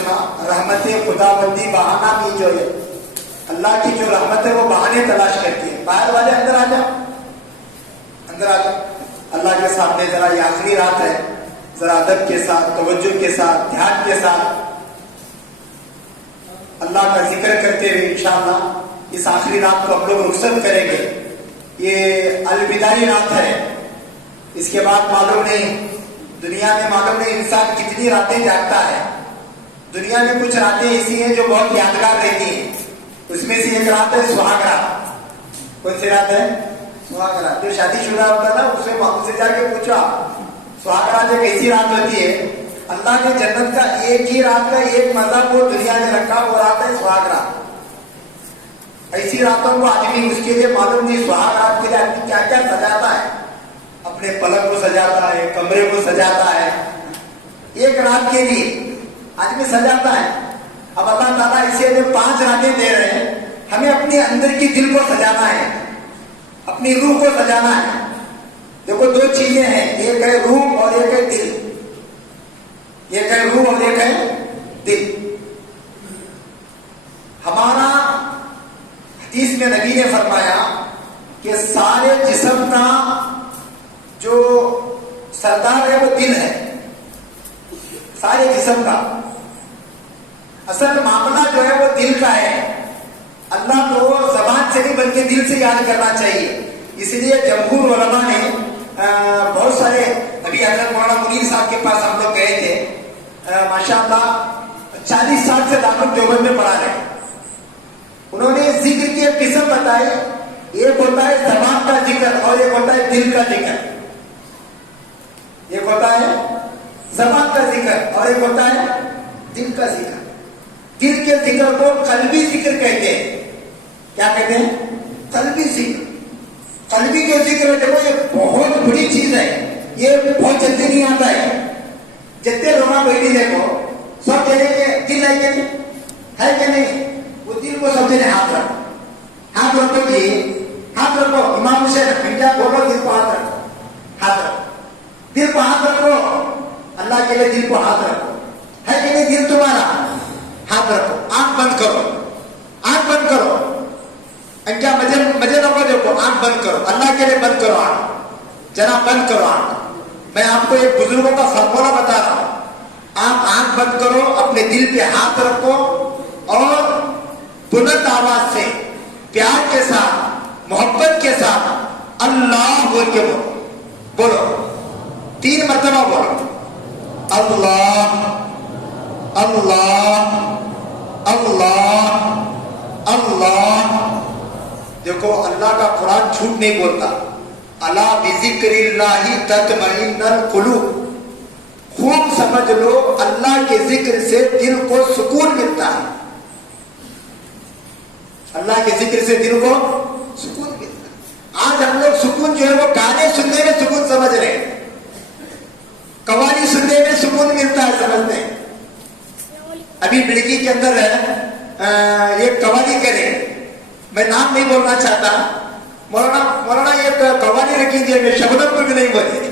سنا رحمت خداوندی بہانہ کی جو ہے اللہ کی جو رحمت ہے وہ بہانے تلاش کرتی ہے. باہر والے اندر آ جاؤ, اندر آ جاؤ. اللہ کے سامنے ذرا یہ آخری رات ہے, ذرا ادب کے ساتھ, توجہ کے ساتھ, دھیان کے ساتھ اللہ کا ذکر کرتے ہوئے انشاءاللہ اس آخری رات کو ہم لوگ رخصت کریں گے. یہ الوداعی رات ہے. اس کے بعد معلوم نہیں, دنیا میں معلوم نہیں انسان کتنی راتیں جاگتا ہے. دنیا میں کچھ راتیں ایسی ہیں جو بہت یادگار رہتی ہیں. اس میں سے ایک رات ہے سہاگ رات. کون سی رات ہے؟ سہاگ رات. جو شادی شدہ ہوتا تھا اس میں سے جا کے پوچھا سہاگ رات ایک ایسی رات ہوتی ہے, اللہ نے جنت کا ایک ہی رات کا ایک مزہ وہ دنیا میں رکھا, وہ رات ہے سہاگ رات. ایسی راتوں کو آدمی اس کے لیے معلوم نہیں سہاگ رات کے لیے آدمی کیا کیا سجاتا ہے. اپنے پلنگ کو سجاتا ہے, کمرے کو سجاتا ہے, ایک رات کے لیے آدمی سجاتا ہے. اب اللہ تعالیٰ اسے ہمیں 5 راتیں دے رہے ہیں, ہمیں اپنے اندر کی دل کو سجانا ہے, اپنی روح کو سجانا ہے. دیکھو 2 چیزیں ہیں, ایک ہے روح اور ایک ہے دل. ایک ہے روح اور ایک ہے دل. ہمارا حدیث میں نبی نے فرمایا کہ سارے جسم کا جو سردار ہے وہ دل ہے. سارے جسم کا اصل معاملہ جو ہے وہ دل کا ہے. اللہ کو زبان سے نہیں بلکہ دل سے یاد کرنا چاہیے. اس لیے جمہور علماء نے بہت سارے, ابھی حضرت مولانا منیر صاحب کے پاس ہم لوگ گئے تھے, ماشاءاللہ 40 سال سے دارالعلوم دیوبند میں پڑھا رہے. انہوں نے ذکر کی ایک قسم بتائی, ایک ہوتا ہے زبان کا ذکر اور ایک ہوتا ہے دل کا ذکر. ایک ہوتا ہے زبان کا ذکر اور ایک ہوتا ہے دل کا ذکر. دل کے ذکر کو قلبی ذکر کہتے ہیں. کیا کہتے ہیں؟ قلبی ذکر. قلبی جو ذکر ہے دیکھو یہ بہت بڑی چیز ہے, یہ بہت جلدی نہیں آتا ہے. جتنے لوگ بیٹھی دیکھو سب کہتے ہیں کہ دل ہے کہ نہیں, ہے کہ نہیں, وہ دل کو سب جنے ہاتھ رکھو. ہاتھ رکھو جی, ہاتھ رکھو. امام حسین بیٹا بولو دل کو ہاتھ رکھو, ہاتھ رکھو, دل کو ہاتھ رکھو. اللہ کے لیے دل کو ہاتھ رکھو. ہے کہ نہیں دل تمہارا؟ ہاتھ رکھو. آنکھ بند کرو, آنکھ بند کرو. کیا مجھے نہ دیکھو, آنکھ بند کرو. اللہ کے لیے بند کرو آنکھ, جناب بند کرو آنکھ. میں آپ کو ایک بزرگوں کا فارمولہ بتا رہا ہوں. آپ آنکھ بند کرو, اپنے دل پہ ہاتھ رکھو اور بلند آواز سے پیار کے ساتھ محبت کے ساتھ اللہ بول کے بولو 3 مرتبہ بولو. اللہ اللہ اللہ اللہ. دیکھو اللہ کا قرآن جھوٹ نہیں بولتا. الا بذکر اللہ تطمئن القلوب. خوب سمجھ لو اللہ کے ذکر سے دل کو سکون ملتا ہے. اللہ کے ذکر سے دل کو سکون ملتا ہے. آج ہم لوگ سکون جو ہے وہ گانے سننے میں سکون سمجھ رہے ہیں, قوالی سننے میں سکون ملتا ہے سمجھتے ہیں. ابھی بڑکی کے اندر ایک قوالی کرے, میں نام نہیں بولنا چاہتا, مولانا ایک قوالی رکھی تھی, میں شبنم کو بھی نہیں بولے.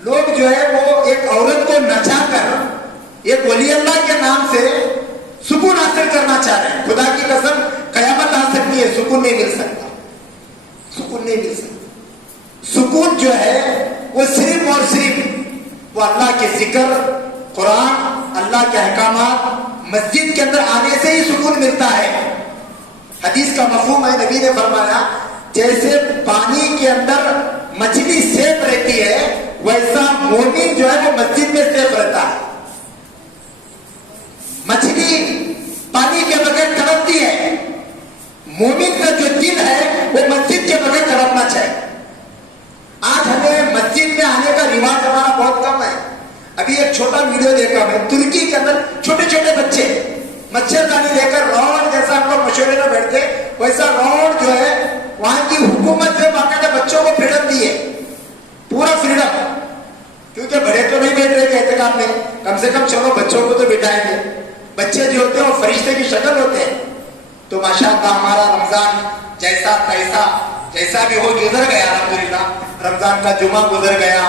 لوگ جو ہے وہ ایک عورت کو نچا کر ایک ولی اللہ کے نام سے سکون حاصل کرنا چاہ رہے ہیں. خدا کی قسم قیامت آ سکتی ہے, سکون نہیں مل سکتا, سکون نہیں مل سکتا. سکون جو ہے وہ صرف اور صرف وہ اللہ کے ذکر, قرآن, اللہ کے احکامات, مسجد کے اندر آنے سے ہی سکون ملتا ہے. حدیث کا مفہوم ہے, نبی نے فرمایا جیسے پانی کے اندر مچھلی سیف رہتی ہے ویسا مومن جو ہے وہ مسجد میں سیف رہتا ہے. مچھلی پانی کے بغیر تڑپتی ہے, مومن کا جو دل ہے وہ مسجد کے بغیر تڑپنا چاہیے. آج ہمیں مسجد میں آنے کا رواج ہمارا بہت کم ہے. ابھی ایک چھوٹا ویڈیو دیکھا میں, ترکی کے اندر چھوٹے چھوٹے بچے مچھردانی لے کر راؤنڈ جیسا ہم لوگ مشورے میں بیٹھتے ویسا راؤنڈ جو ہے وہاں کی حکومت نے باقاعدہ بچوں کو فریڈم دی ہے, پورا فریڈم. کیونکہ بڑے تو نہیں بیٹھ رہے تھے احتکاب میں, کم سے کم چلو بچوں کو تو بٹھائیں گے. بچے جو ہوتے ہیں وہ فرشتے کی شکل ہوتے ہیں. تو ماشاءاللہ ہمارا رمضان جیسا تیسا جیسا بھی ہو گزر گیا الحمدللہ. رمضان کا جمعہ گزر گیا,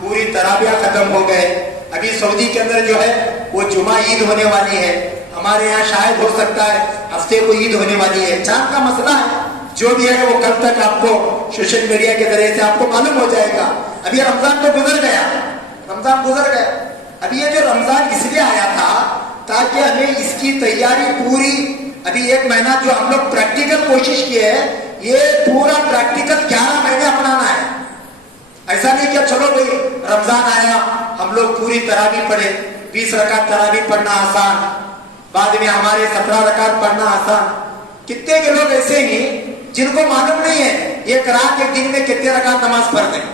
پوری تراویح ختم ہو گئے. ابھی سعودی کے اندر جو ہے वो जुमा ईद होने वाली है, हमारे यहाँ शायद हो सकता है हफ्ते को ईद होने वाली है, चांद का मसला है, जो भी है वो कल तक आपको सोशल मीडिया के जरिए से आपको मालूम हो जाएगा। अभी रमजान तो गुजर गया, रमजान गुजर गया। अभी ये जो रमजान इसलिए आया था ताकि हमें इसकी तैयारी पूरी, अभी एक महीना जो हम लोग प्रैक्टिकल कोशिश किए है, ये पूरा प्रैक्टिकल 11 महीने अपनाना है। ऐसा नहीं कि चलो भाई रमजान आया हम लोग पूरी तरावी पढ़े, 20 रकात तरावी पढ़ना आसान, बाद में हमारे 17 रकात पढ़ना आसान। कितने के लोग ऐसे ही जिनको मालूम नहीं है एक रात एक दिन में कितने रकात नमाज पढ़ते हैं।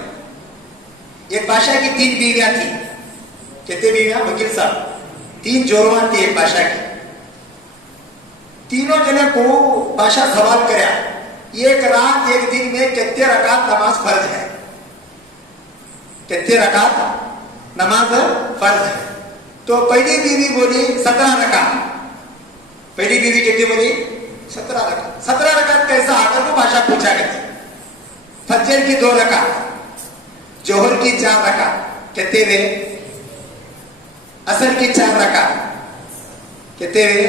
एक बादशाह की 3 बीवियां थी, कितने बीवियां वकील साहब, 3 जोरवान थी एक बादशाह की। तीनों जने को बादशाह सवाल कराया, एक रात एक दिन में कितने रकात नमाज फर्ज है, कितने रकात नमाज फर्ज है। तो पहली बीवी बोली 17 रकात, पहली बीवी कितनी बोली 17 रकात। 17 रकात कैसा आकर को बादशाह पूछा गया। फजर की 2 रकात, जोहर की 4 रकात, कितने वे, असर की 4 रकात, कितने वे,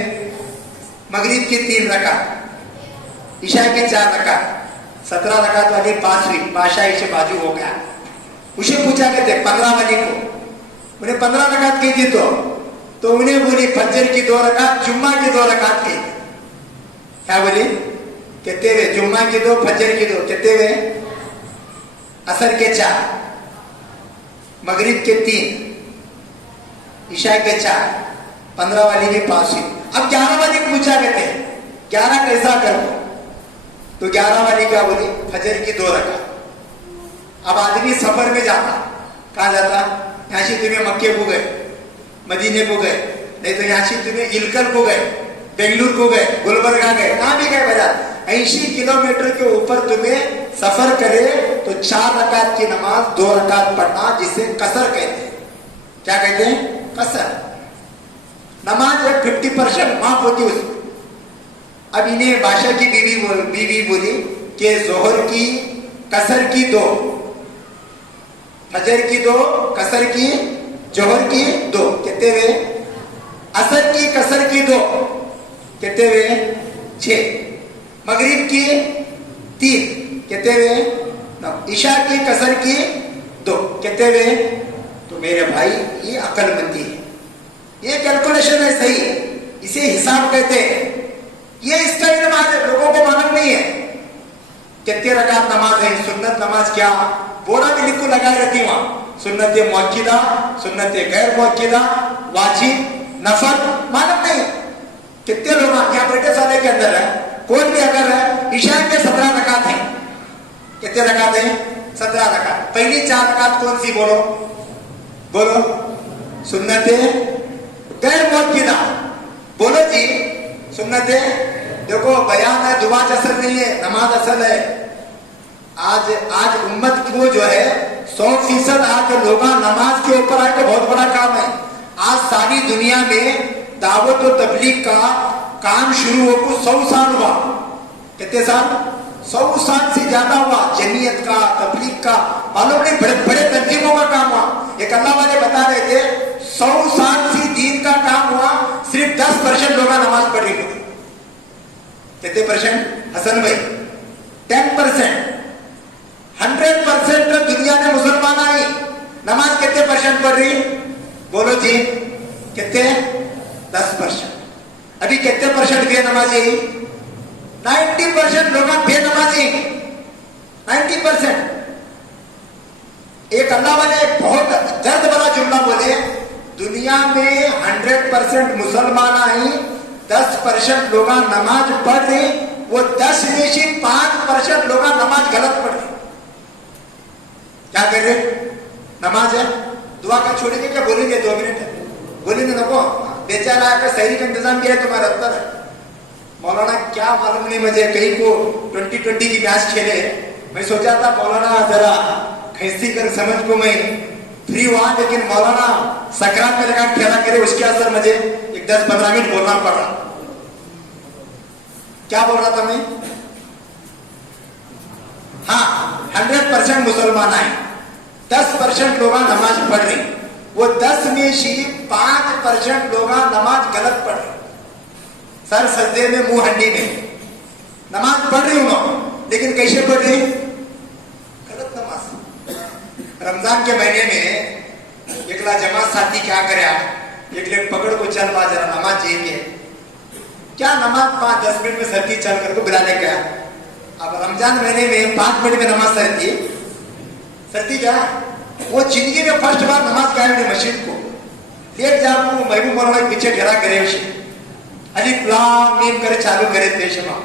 मगरिब की 3 रकात, इशा की 4 रकात, 17 रकात वाली 5वीं बादशाह इसे बाजू हो गया। उसे पूछा कहते 15 वाली को, उन्हें 15 रकात की थी तो उन्हें बोली फजर की 2 रकात, जुम्मा की 2 रकात की। क्या बोली, कहते हुए जुम्मा की 2, फजर की 2, कहते हुए असर के 4, मगरिब के 3, इशा के 4, 15 वाली की 5वीं। अब 11 वाली को पूछा कहते हैं 11 कैसा कर दो, तो 11 वाली क्या बोली, फजर की 2 रकात। अब आदमी सफर में जाता, कहाँ जाता, यहाँ से तुम्हें मक्के को गए, मदीने को गए, नहीं तो यहाँ से तुम्हें इलकल को गए, बेंगलुरु को गए, गुलबर्गा गए, कहाँ भी गए बाजार, 80 किलोमीटर के ऊपर तुम्हें सफर करे तो 4 रकात की नमाज 2 रकात पढ़ना, जिसे कसर कहते हैं। क्या कहते हैं, कसर। नमाज 50% माफ होती है उसमें। अब इन्हें बादशाह की बीवी बोली कि जोहर की कसर की 2, फजर की 2, कसर की, जोहर की 2, कितने हुए, असर की कसर की 2, कितने हुए 6, मगरिब की 3, कितने हुए 9, इशा की कसर की 2, कितने हुए। तो मेरे भाई ये अक्लमंदी है, ये कैलकुलेशन है सही, इसे हिसाब कहते हैं। ये इसका ही नमाज है, लोगों को मालूम नहीं है कितने रकात नमाज है। सुन्नत नमाज क्या, बोरा भी लिखो लगाए रहती वहां, सुन्नत मुअक्किदा, सुन्नत गैर मुअक्किदा, वाजिब, नफल, मालूम नहीं। कितने लोग यहाँ बैठे साले के अंदर है, कोई भी अगर है, ईशा के 17 रकात है, कितने रकात है, 17 रकात। पहली 4 रकात कौन सी, बोलो बोलो, सुन्नत गैर मुअक्किदा, बोलो जी, सुन्नत। देखो बयान है, दुआ असर नहीं है, नमाज असल है। आज उम्मत को जो है 100% आके लोग नमाज के ऊपर आए तो बहुत बड़ा काम है। आज सारी दुनिया में दावत और तबलीग का काम शुरू हो को 100 साल हुआ। कितने साल, 100 साल से ज्यादा हुआ। जमीयत का, तबलीग का, मालूम नहीं बड़े बड़े तंजीमों का काम हुआ। एक अल्लाह वाले बता रहे थे 100 साल से दीन का काम हुआ, सिर्फ 10% लोग नमाज पढ़ रहे। कितने परसेंट हसन भाई, 10%। 100% दुनिया में मुसलमान आई, नमाज कितने परसेंट पढ़ रही, बोलो जी, कितने, 10%। अभी कितने परसेंट बेनमाजी, 90% लोग बेनमाजी, 90%। एक अल्लाह वाले बहुत दर्द वाला जुमला बोले, दुनिया में 100% मुसलमान आई, 10% लोग नमाज पढ़ रहे, वो 10 में से 5% लोग नमाज गलत पढ़ रहे। क्या कर रहे, नमाज है, दुआ का छोड़ेंगे क्या, बोलेंगे 2 मिनट, बोलेंगे नको, बेचारा का सही का इंतजाम भी है तुम्हारा अंदर है। मौलाना क्या मालूम नहीं मुझे, कहीं को 2020 की मैच खेले, मैं सोचा था मौलाना जरा खैसी कर समझ को मैं फ्री हुआ, लेकिन मौलाना सकरात में लगा खेला करे, उसके असर मुझे एक 10-15 मिनट बोलना पड़ रहा। क्या बोल रहा था मैं, हाँ 100% मुसलमान आए, 10% लोग नमाज पढ़ रहे, वो 10 में से 5% लोग नमाज गलत पढ़ रहे, सर सजदे में मुंह हंडी में नमाज पढ़ रही हूँ, लेकिन कैसे पढ़ रही? गलत नमाज। रमजान के महीने में एकला जमात साथी क्या करे, एकले पकड़ को चल पा जरा नमाज चाहिए क्या, नमाज 5-10 मिनट में सर्दी चल कर को बुलाने का। अब रमजान महीने में 5 मिनट में नमाज सर्दी क्या, वो जिंदगी में फर्स्ट बार नमाज क्या है मस्जिद को लेट जा महबूब मौलाना के पीछे घेरा करे, अलिफ लाम मीम करे चालू करे पेश में।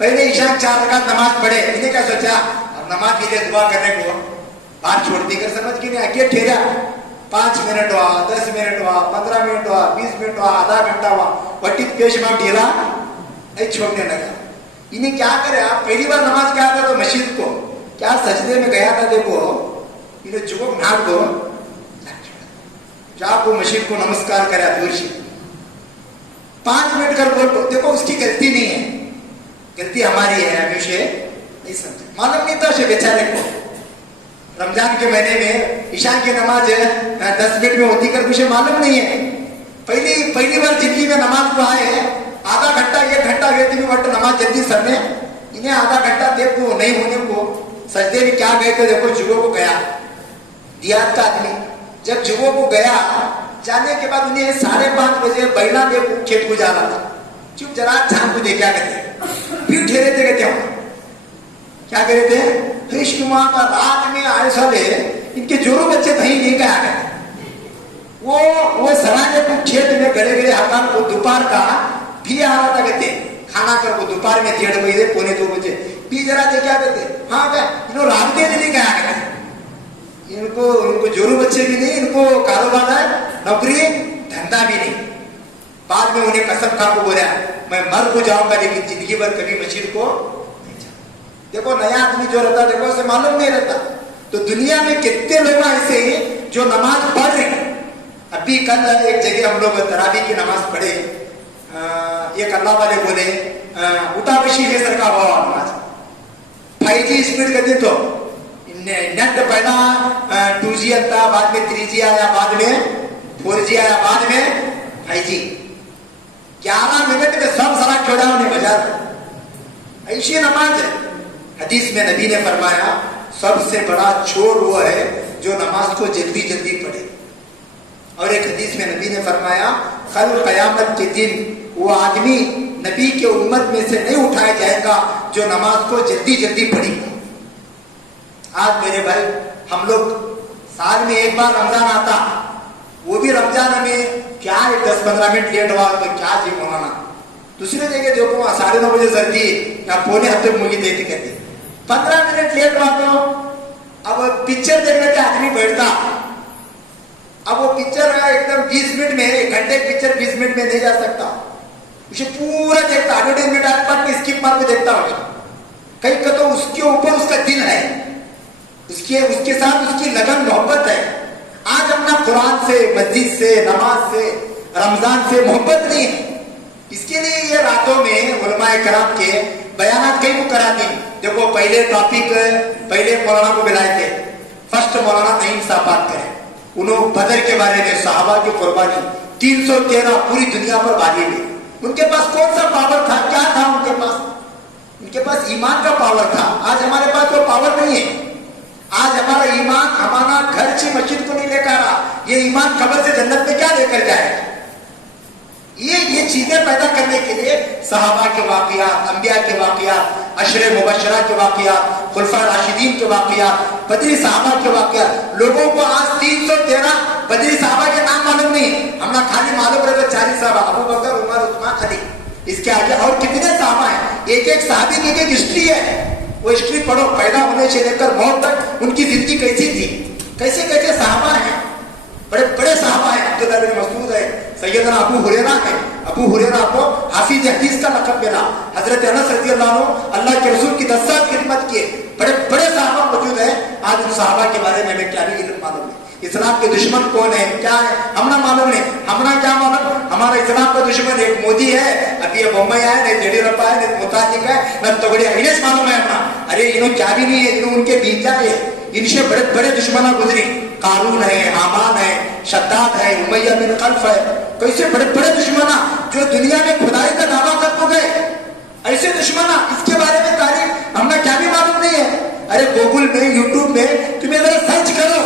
पहले ईशान 4 रकात नमाज पढ़े, इन्हें क्या सोचा अब नमाज के लिए दुआ करने को बात छोड़ दी कर, समझ के नहीं आगे ठहरा 5 मिनट हुआ, 10 मिनट हुआ, 15 मिनट हुआ, 20 मिनट हुआ, आधा घंटा हुआ, वटित पेश में ढेला छोड़ने लगा। इन्हें क्या करे, आप पहली बार नमाज गया था तो मस्जिद को क्या सजदे में गया था, देखो इन्हें जुबक नाक दो जाको मस्जिद को नमस्कार करे दूर से 5 मिनट कर बोल, देखो उसकी गलती नहीं है, गलती हमारी है, हमेशा नहीं समझे, मालूम नहीं था बेचारे को। रमजान के महीने में ईशान की नमाज 10 मिनट में होती कर मुझे मालूम नहीं है, पहली बार जिंदगी में नमाज को आए, आधा घंटा 1 घंटा गए थे बट नमाज जल्दी सबने, इन्हें आधा घंटा देखो नहीं होने को सजदे में क्या गए थे, देखो जुगो को गया दियात का आदमी, जब जुगो को गया जाने के बाद उन्हें 5:30 बजे बैला ने खेत को जा रहा था, चुप जरा झांक को देखा करते, फिर ठहरे थे कहते हम क्या करे थे, कृष्णुमा का रात में आए साले इनके जोरों बच्चे कहीं नहीं गया करते, वो सराने को खेत में गड़े गड़े हकान को दोपहर का भी आ रहा था कहते, खाना कर वो दोपहर में 1:30 बजे 1:45 बजे पी जरा थे क्या कहते, हाँ क्या इन्हों रात के नहीं गया करते, इनको जोरू बच्चे भी नहीं, इनको कारोबार है, नौकरी धंधा भी नहीं। बाद में उन्हें कसम खा को बोला मैं मर को जाऊंगा लेकिन जिंदगी भर कभी मस्जिद को नहीं जाऊंगा। देखो नया आदमी जो रहता देखो उसे मालूम नहीं रहता, तो दुनिया में कितने लोग ऐसे जो नमाज पढ़ रहे हैं। अभी कल एक जगह हम लोग तरावी की नमाज पढ़े, एक अल्लाह वाले बोले उठा बशी है सरकार हुआ नमाज 5G स्पीड करते तो नेट पहला 2G आता, बाद में 3G आया, बाद में 4G आया, बाद में 5G। 11 मिनट में सब सड़क छोड़ा उन्हें बाजार, ऐसी नमाज है। हदीस में नबी ने फरमाया सबसे बड़ा चोर वो है जो नमाज को जल्दी जल्दी पढ़े, और एक हदीस में नबी ने फरमाया कल कयामत के दिन वो आदमी नबी के उम्मत में से नहीं उठाया जाएगा जो नमाज को जल्दी जल्दी पढ़ेगा। आज मेरे भाई हम लोग साल में एक बार रमजान आता, वो भी रमजान में क्या 10-15 मिनट लेट हुआ तो क्या जी मौलाना, दूसरे जगह देखो 9:30 बजे सर्दी या 7:45 मुझे देते कहते 15 मिनट लेट हुआ तो अब पिक्चर देखने का आदमी बैठता, अब वो पिक्चर एकदम 20 मिनट में, 1 घंटे पिक्चर 20 मिनट में नहीं जा सकता, उसे पूरा देखता, एडवर्टाइजमेंट आसपास में स्किप मार के देखता होगा, कहीं का तो उसके ऊपर उसका दिल है, उसके साथ उसकी लगन मोहब्बत है। आज अपना कुरान से, मस्जिद से, नमाज से, रमजान से मोहब्बत नहीं है। इसके लिए ये रातों में उलमाए कराम के बयानात कई को करा दी। देखो पहले टॉपिक पहले मौलाना को बुलाए थे, फर्स्ट मौलाना नईम साहब बात करें, उन्होंने बदर के बारे में, सहाबा की कुर्बानी 313 पूरी दुनिया पर भागी हुई। उनके पास कौन सा पावर था, क्या था उनके पास ईमान का पावर था। आज हमारे पास वो पावर नहीं है। आज हमारा ईमान हमारा घर से मस्जिद को नहीं लेकर आ, ये ईमान कब्र से जन्नत में क्या लेकर जाएगा। ये चीजें पैदा करने के लिए सहाबा के वाकयात, अंबिया के वाकयात, अशरे मुबशरा के वाकयात, खुलफा राशिदीन के वाकयात, बदरी सहाबा के वाकयात। लोगों को आज 313 बदरी सहाबा के नाम मालूम नहीं, हमारा खाली मालूम रहता 40 सहाबा, अबू बकर, उमर, उस्मान, अली। इसके आगे और कितने सहाबा हैं, एक साहबी की एक हिस्ट्री है, वो हिस्ट्री पढ़ो, पैदा होने से लेकर मौत तक उनकी जिंदगी कैसी थी, कैसे कैसे सहाबा हैं, बड़े बड़े सहाबा हैं। अब्दुल्लाह बिन मसूद है, सैयदना अबू हुरैरा है, अबू हुरैरा को हाफिज हदीस का लक़ब मिला, हजरत अनस रज़ियल्लाहु अन्हु अल्लाह के रसूल की 10 साल खिदमत किए, बड़े बड़े सहाबा मौजूद है। आज उन सहाबा के बारे में हमें क्या नहीं इल्म मालूम है, इस्लाम के दुश्मन कौन है, क्या है, हमारा मालूम नहीं। हमारा क्या मालूम, हमारा इस्लाम का दुश्मन एक मोदी है, अभी ये बम्बई है, नहीं येडियुरप्पा है, नहीं मुतालिक है, न तोगड़े है, इन्हें मालूम है हमारा। अरे इन्हों क्या भी नहीं है, इन्हों उनके बीजा है, इनसे बड़े बड़े दुश्मना गुजरी। قارون ہے, حامان ہے, شداد ہے, امیہ بن خلف ہے, کیسے بڑے بڑے دشمن جو دنیا میں خدائی کا دعویٰ کر تو گئے, ایسے دشمن اس کے بارے میں تاریخ ہمیں کیا بھی معلوم نہیں ہے. ارے گوگل میں, یوٹیوب میں تمہیں ذرا سرچ کرو,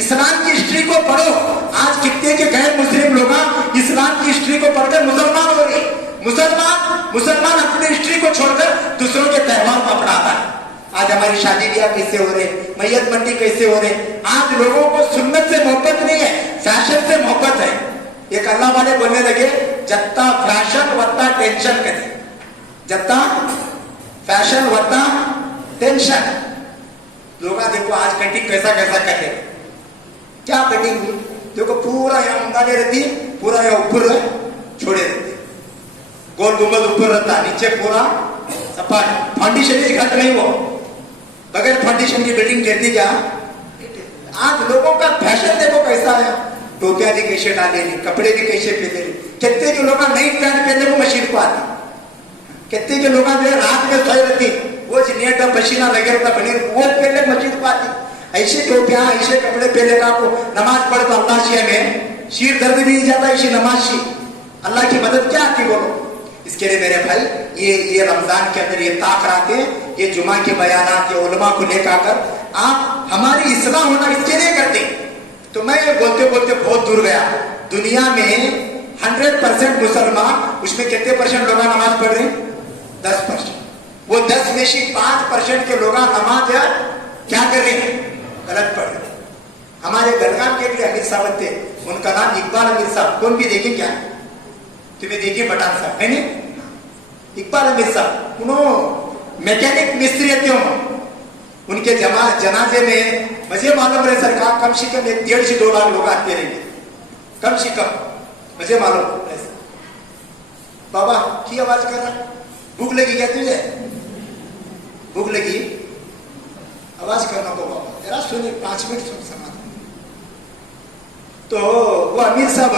اسلام کی ہسٹری کو پڑھو. آج کتنے کے غیر مسلم لوگ اسلام کی ہسٹری کو پڑھ کر مسلمان ہو گئے. مسلمان اپنی ہسٹری کو چھوڑ کر دوسروں کے تہوار کو اپناتا ہے. آج ہماری شادی بیاہ کیسے ہو رہے, میت منڈی کیسے ہو رہے. آج لوگوں کو سنت سے محبت نہیں ہے, فیشن سے محبت ہے. ایک اللہ والے بولنے لگے جتا فیشن وتا ٹینشن کہتے, جتا فیشن وتا ٹینشن. لوگ دیکھو آج کٹنگ کیسا کیسا کرتے, کیا کٹنگ ہوئی دیکھو, پورا یہاں منگانے رہتی, پورا یہاں اوپر چھوڑے رہتے, گول گنبد اوپر رہتا, نیچے پورا سپاٹ, فاؤنڈیشن ہی گھٹ نہیں, وہ بغیر فاؤنڈیشن کی بلڈنگ کہتی کیا. آج لوگوں کا فیشن دیکھو کیسا ہے, ٹوپیاں بھی کیسے ڈالے لی, کپڑے بھی کیسے پہنے لی. کتنے کے لوگ نئی پینٹ پہننے کو مشین کو آتی, کتنے کے لوگ جو ہے رات میں سوئے رہتی, وہ نیٹ پسینہ لگے رہتا بنی, وہ پہلے مشین کو آتی. ایسے ٹوپیاں ایسے کپڑے پہلے کا کو نماز پڑھ تو اللہ شیئے میں شیر درد بھی نہیں جاتا, ایسی نماز شی اللہ کی مدد کیا آتی بولو. اس کے لیے میرے بھائی یہ رمضان کے اندر یہ تاخراتے, یہ جمعہ کے بیانات, یہ علماء کو لے کر آپ ہماری اصلاح ہونا اس کے لیے کرتے. تو میں بولتے بولتے بہت دور گیا. دنیا میں 100% مسلمان, اس میں کتنے پرسنٹ لوگ نماز پڑھ رہے ہیں, 10%. وہ 10 میں سے 5% کے لوگ نماز کیا کر رہے ہیں, غلط پڑھ رہے. ہمارے بلگام کے لیے امیر صاحب تھے, ان کا نام اقبال امیر صاحب, کون بھی دیکھیں کیا تمہیں دیکھیے بٹان صاحب ہے نہیں, اقبال امیر صاحب, انہوں میکینک مستری تھے. ان کے جنازے میں مجھے معلوم رہے سرکار کم سے کم 1.5 سے 2 لاکھ لوگ آتے رہیں گے, کم سے کم مجھے معلوم رہے. بابا کی آواز کر رہا, بھوک لگی کیا تجھے, بھوک لگی, آواز کرنا کو بابا ذرا سنیں, 5 منٹ سن سما. تو وہ امیر صاحب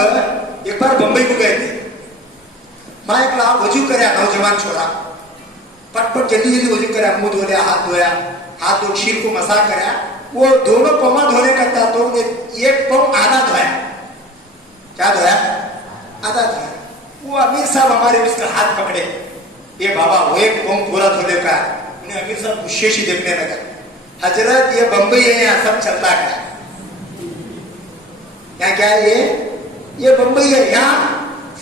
ایک بار بمبئی کو گئے تھے. میں ایک وضو کریا, نوجوان چھوڑا, پٹ پٹ جلدی جلدی وضو کریا, منہ دھو لیا, ہاتھ دھویا, ہاتھ دھو شیر کو مسا کریا. وہ دونوں پاؤں دھونے کا تھا تو ایک پاؤں آدھا دھویا. کیا دھویا, آدھا دھویا. وہ امیر صاحب ہمارے اس کا ہاتھ پکڑے, یہ بابا وہ ایک پاؤں پورا دھونے کا. انہیں امیر صاحب غصے سے دیکھنے لگا, حضرت یہ بمبئی ہے, یہاں سب چلتا ہے. یہاں کیا ہے, یہ بمبئی ہے, یہاں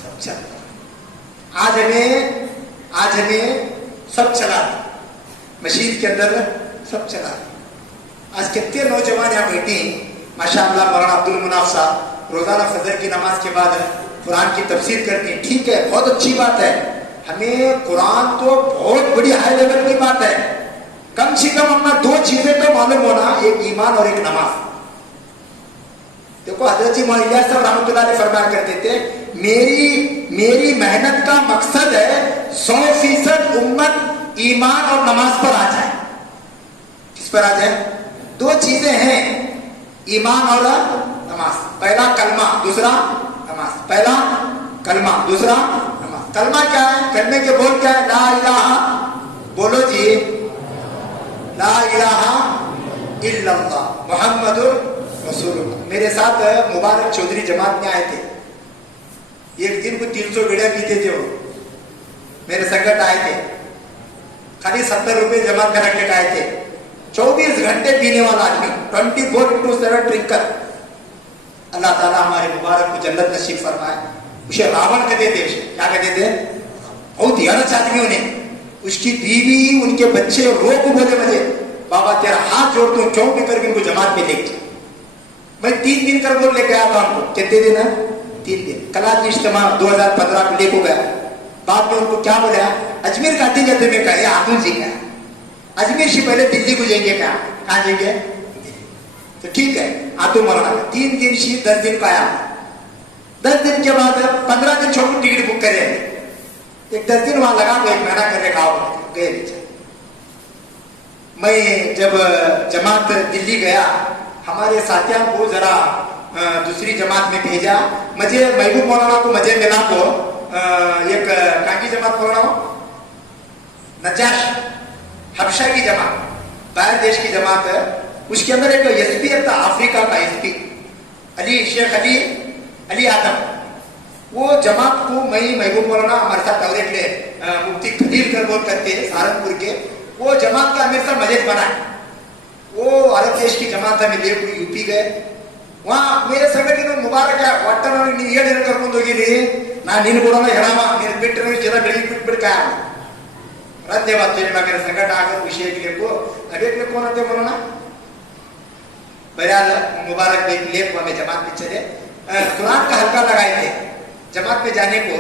سب چلتا. آج ہمیں سب چلا, مشین کے اندر سب چلا. آج کتنے نوجوان یہاں بیٹھے ہیں ماشاء اللہ. مولانا عبد المناف صاحب روزانہ فجر کی نماز کے بعد قرآن کی تفسیر کرتے ہیں, ٹھیک ہے, بہت اچھی بات ہے. ہمیں قرآن تو بہت بڑی ہائی لیول کی بات ہے. کم سے کم ہمیں 2 چیزیں تو معلوم ہونا, ایک ایمان اور ایک نماز. دیکھو حضرت جی مولانا الیاس صاحب رحمۃ اللہ علیہ فرمایا کرتے تھے, میری محنت کا مقصد ہے 100% امت ایمان اور نماز پر آ جائے. کس پر آ جائے, 2 چیزیں ہیں, ایمان اور نماز. پہلا کلمہ, دوسرا نماز. پہلا کلمہ, دوسرا نماز. کلمہ کیا ہے, کلمے کے بول کیا ہے, لا الہ, بولو جی, لا الہ الا اللہ محمد رسول اللہ. میرے ساتھ مبارک چودھری جماعت میں آئے تھے. ایک دن کو 300 بیڑیاں پیتے تھے, وہ میرے سنگت آئے تھے, خالی 70 روپے جمع کرا کے آئے تھے. 24 گھنٹے پینے والا آدمی, 24/7 ڈرنکر. اللہ تعالیٰ ہمارے مبارک کو جنت نصیب فرمائے. اسے راون کہتے تھے, کیا کہتے تھے, بہت ہی غلط آدمی. انہیں اس کی بیوی, ان کے بچے رو کو بولے مجھے بابا تیرا ہاتھ جوڑتا ہوں, چونک کر کے ان کو جماعت میں لے کے. میں 3 دن کر بول لے کے آیا تھا ان کو. کتنے دن ہے, 3 دن. کلاچی اجتماع 2015 کو لے کو گیا. بعد میں ان کو کیا بولا, اجمیر کا دن جاتے میں کہا, یہ آتون جی کا اجمیر سے پہلے دلی کو جائیں گے, کہاں جائیں گے, تو ٹھیک ہے آتو مولانا. 3 دن سے 10 دن کا آیا. 10 دن کے بعد 15 دن چھوڑ کو ٹکٹ بک کرے. ایک 10 دن وہاں لگا تو 1 مہینہ کرنے کا گئے نیچے. میں جب جماعت دلی گیا, ہمارے ساتھیوں کو ذرا دوسری جماعت میں بھیجا. مجھے محبوب مولانا کو مجھے ملا کو ایک کہاں کی جماعت مولانا, نجاش حبشہ کی جماعت, باہر دیش کی جماعت اس کے اندر ایک ایسپی تھا अफ्रीका का एसपी अली शेख अली आदम. वो जमात को मई महबूब मौलाना हमारे साथ टॉयलेट ले मुफ्ती खलील कर बोल करते हैं सहारनपुर के, वो जमात का अमीर साहब मजेद बना है. वो अरब देश की जमात है, यूपी गए. वहाँ मेरे ಸಂಘಟನೆ ಮುಬಾರಕ ಒಟ್ಟನ ನೀವು ಏನು ಕರ್ಕೊಂಡು ಹೋಗಿರಿ, ನಾನು ನಿನ್ನ ಕೂಡ ಹೇಳಮ್ಮ ನೀನು ಬಿಟ್ಟರೆ ಜನ ಬೆಳಿಗ್ಗೆ ಬಿಟ್ಬಿಡ್ಕ रद्द बात मेरे संकट आकर विषय के लिए को अभी कौन आते बोलो ना बहरहाल मुबारक भाई ले हमें जमात में चले. कुरान का हल्का लगाए थे जमात में जाने को,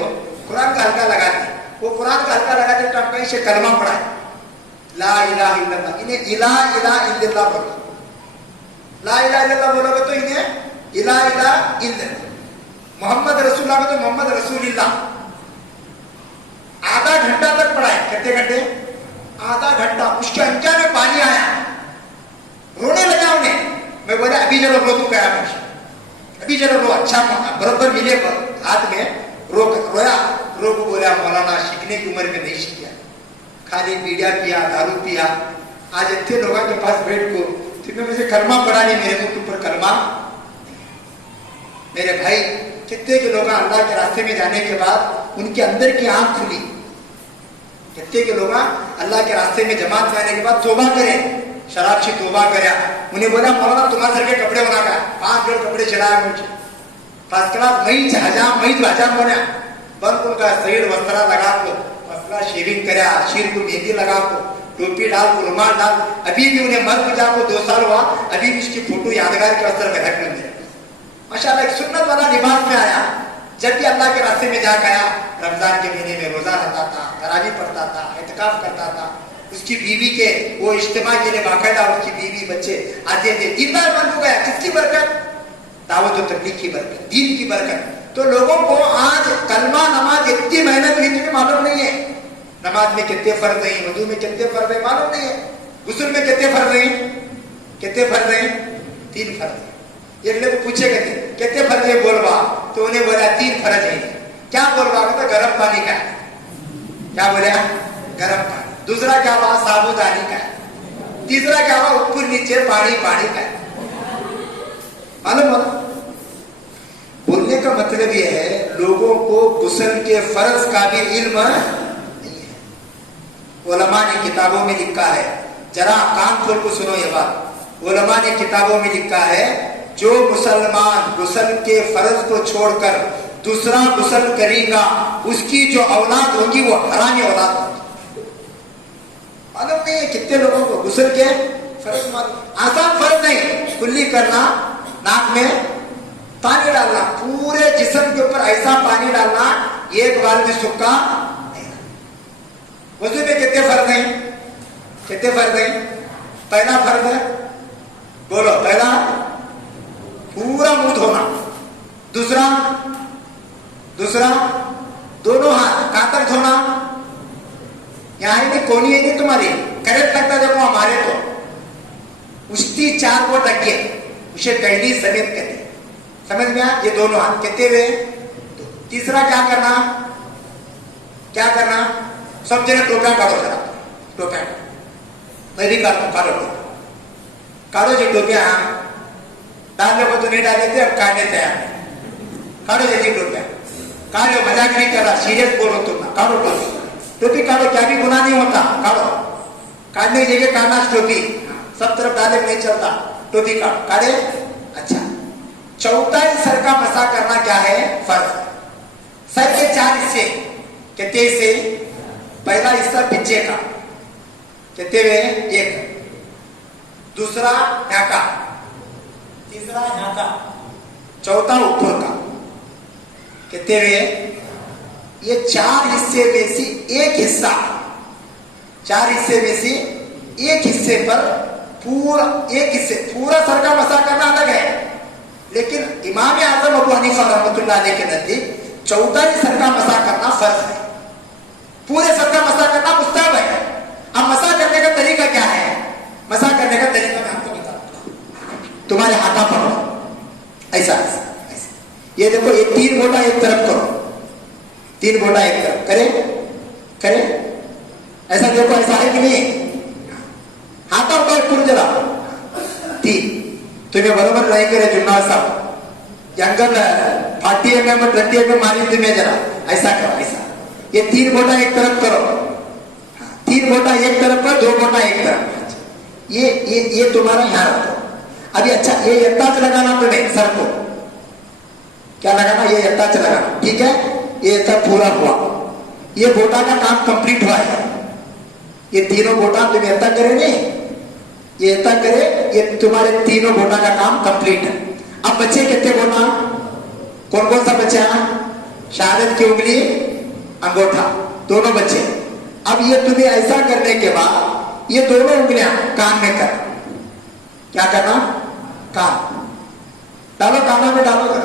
कुरान का हल्का लगाते. वो कुरान का हल्का लगाते तो कहीं से कलमा पढ़ा है ला इलाहा इल्लल्लाह. इन्हें इला इला इल्लल्लाह बोलो, ला इला इल्लल्लाह बोलोगे तो इन्हें इला इला इल्लल्लाह. मोहम्मद रसूलुल्लाह को तो मोहम्मद रसूलुल्लाह. आधा घंटा तक पढ़ा है. कितने घंटे? आधा घंटा. उसके अंजा में पानी आया, रोने लगा उन्हें. मैं बोला अभी जरा रो, तू क्या है अभी जरा रो, अच्छा बराबर मिले हाथ में रोया. रो को बोला मौलाना सीखने की उम्र में नहीं सीखा, खाली बीड़ा पिया, दारू पिया. आज इतने लोगों के पास बैठ को तुम्हें मुझे कलमा पढ़ा नहीं, मेरे मुख पर कलमा. मेरे भाई कितने के लोग अल्लाह के रास्ते में जाने के बाद उनके अंदर की आंख खुली. कितने के लोग अल्लाह के रास्ते में जमात में आने के बाद तौबा करें, शराब से तौबा करा. उन्हें बोला मौलाना तुम्हारे सर के कपड़े बना का 5 जोड़ कपड़े चलाया मुझे फर्स्ट क्लास मई हजाम बना बन उनका शरीर वस्त्रा लगा को फर्स्ट क्लास शेविंग करा, शीर को मेहंदी लगा को, टोपी डाल को, रुमाल डाल. अभी भी उन्हें मर पूजा को 2 साल हुआ, अभी भी उसकी फोटो यादगार के अस्तर में रख लेंगे. माशाअल्लाह एक सुन्नत वाला लिबास में आया. जब भी अल्लाह के रास्ते में जा गया, रमजान के महीने में रोजा रखता था, तरावी पढ़ता था, इत्काफ करता था. उसकी बीवी के वो इज्तिमा के लिए बाकायदा उसकी बीवी बच्चे आते थे. दीनदार बन हो गया. किसकी बरकत? दावत और तबलीग की बरकत, दीन की बरकत. तो लोगों को आज कलमा नमाज इतनी मेहनत हुई तुम्हें मालूम नहीं है. नमाज में कितने फर्ज है, वजू में कितने फर्ज है मालूम नहीं है, गुस्ल में कितने फर्ज है, 3 फर्ज है. एक लोग पूछेगा कितने फर्ज है बोलवा, तो उन्हें बोला 3 फर्ज है. क्या बोलवा? तो गर्म पानी का. क्या बोला? गर्म पानी. दूसरा क्या हुआ? साबुदानी का. तीसरा क्या हुआ? ऊपर नीचे पानी का. मालूम? बोलने का मतलब यह है लोगों को गुस्ल के फर्ज का भी इल्म नहीं है. उलमा ने किताबों में लिखा है, जरा कान खोल को सुनो ये बात. उलमा ने किताबों में लिखा है जो मुसलमान गुस्ल के फर्ज को छोड़कर दूसरा गुस्ल करेगा उसकी जो औलाद होगी वो हरामी औलाद होगी. मालूम नहीं है कितने लोगों को गुस्ल के फर्ज मालूम. आसान फर्ज नहीं, कुल्ली करना, नाक में पानी डालना, पूरे जिस्म के ऊपर ऐसा पानी डालना, एक बार भी सूखा नहीं. वजू में कितने फर्ज हैं? पहला फर्ज है बोलो, पहला पूरा मुंह धोना. दूसरा दोनों हाथ कहां तक धोना? यहां नहीं, कोनी है नहीं तुम्हारी. करेक्ट लगता देखो हमारे तो उष्टी 4 को टके उसे टहली समेत कहते. समझ में आया? ये दोनों हाथ कितने हुए? तीसरा क्या करना? सब जने टोपा काढ़ो, जरा टोपा मैं भी काढ़ो जी टोपिया. डालने को तो नहीं डाले थे, अब काटने तैयार. काढ़ो जल्दी टोपिया, काढ़ो. मजाक नहीं कर रहा, सीरियस बोलो तुम ना. काढ़ो टोपी काढ़ो, क्या भी गुनाह नहीं होता. काढ़ो, काटने की जगह काढ़ना टोपी. सब तरफ डाले नहीं चलता, टोपी काढ़े. अच्छा, चौथाई सर का मसा करना क्या है? फर्ज. सर के 4 हिस्से कितने हिस्से? पहला हिस्सा पीछे का कितने हुए? 1. दूसरा ढाका, तीसरा ढाका, चौथा ऊपर का कितने हुए? ये 4 हिस्से में से एक हिस्सा, 4 हिस्से में से एक हिस्से पर पूरा सर का मसा करना अलग है. लेकिन इमाम आजम अबू हनीफा रहमतुल्लाह अलैह के नजदीक चौथाई सर का मसा करना फर्ज है. पूरे सर का मसा करना मुस्तहब है. अब मसा करने का तरीका क्या है? मसा करने का तरीका मैं आपको बताता हूं. तुम्हारे हाथा पकड़ो, ऐसा. ये देखो, ये 3 गोटा एक तरफ करो, 3 गोटा एक तरफ करे. ऐसा देखो, ऐसा है कि नहीं? हाथा उठाओ पूरी जगह. तुम्हें बरोबर नहीं करे जुन्ना साहब एंगल 40 mm 20 mm मारी तुम्हें जरा ऐसा करो ऐसा ये 3 बोटा एक तरफ करो 3 बोटा एक तरफ पर 2 बोटा एक तरफ ये तुम्हारा यहाँ रखो अभी अच्छा ये यत्ताच लगाना तुम्हें सर को क्या लगाना ये यत्ताच लगाना ठीक है ये यत्ता पूरा हुआ ये बोटा का काम कंप्लीट हुआ है ये तीनों बोटा तुम यत्ता करे नहीं ये यत्ता करे ये तुम्हारे तीनों बोटा का काम कंप्लीट है अब बच्चे कितने बोटा कौन कौन सा बच्चा शहादत की उंगली अंगूठा दोनों बच्चे अब ये तुम्हें ऐसा करने के बाद ये दोनों उंगलियां कान में कर क्या करना कान डालो काना में डालो कर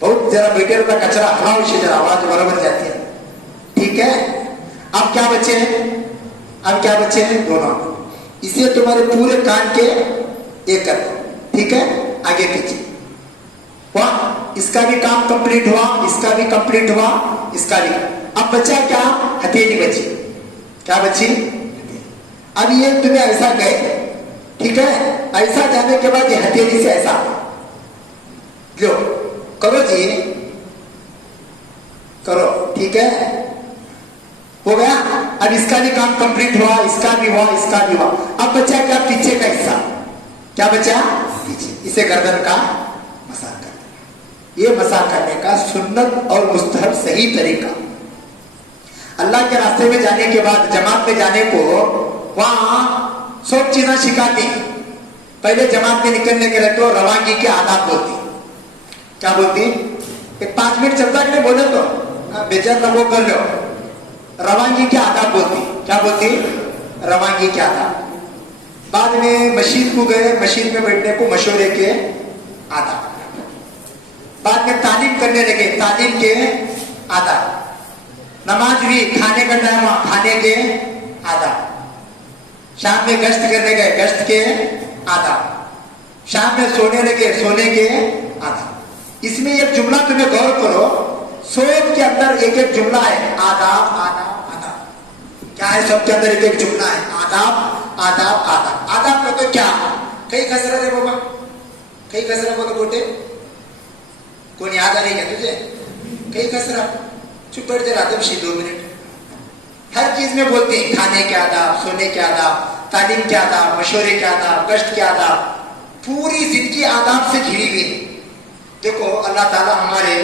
बहुत जरा बेटे का कचरा हवा उसे जरा आवाज बराबर जाती है ठीक है अब क्या बच्चे हैं अब क्या बच्चे हैं दोनों इसे तुम्हारे पूरे कान के एक कर ठीक है आगे पीछे वाह इसका भी काम कंप्लीट हुआ इसका भी कंप्लीट हुआ इसका भी अब बचा क्या हथेली बची क्या बची अब ये तुम्हें ऐसा गए ठीक है ऐसा जाने के बाद ये हथेली से ऐसा लो करो जी करो ठीक है हो गया अब इसका भी काम कंप्लीट हुआ इसका भी हुआ इसका भी हुआ अब बचा क्या पीछे का हिस्सा क्या बचा पीछे इसे गर्दन का मसाज करना ये मसाज करने का सुन्नत और मुस्तहब सही तरीका अल्लाह के रास्ते में जाने के बाद जमात में जाने को वहां सब चीजें सिखाती पहले जमात में निकलने के लिए तो रवानगी के आदाब बोलती क्या बोलती एक 5 मिनट चलता है बोले तो बेजार ना वो कर लो रवानगी के आदाब बोलती क्या बोलती रवानगी के आदाब बाद में मस्जिद को गए मस्जिद में बैठने को मशवरे के आदाब बाद में तालीम करने लगे तालीम के आदाब नमाज भी खाने का टाइम खाने के आदाब शाम में गश्त करने गए गश्त के आदाब शाम में सोने लगे सोने के आदाब इसमें एक जुमला तुम्हें गौर करो सोच के अंदर एक एक जुमला है आदाब आदाब आदाब क्या है सबके अंदर एक एक जुमला है आदाब आदाब आदाब आदाब का तो क्या कई कसरा रे बाबा कई कसरा बोलो गोटे कौन याद आ रही है तुझे कई कसरा चुप बैठ जा आदम शी 2 मिनट हर चीज में बोलते हैं खाने के आदाब सोने के आदाब तालीम के आदाब मशवरे के आदाब गश्त के आदाब पूरी जिंदगी आदाब से घिरी हुई देखो अल्लाह ताला हमारे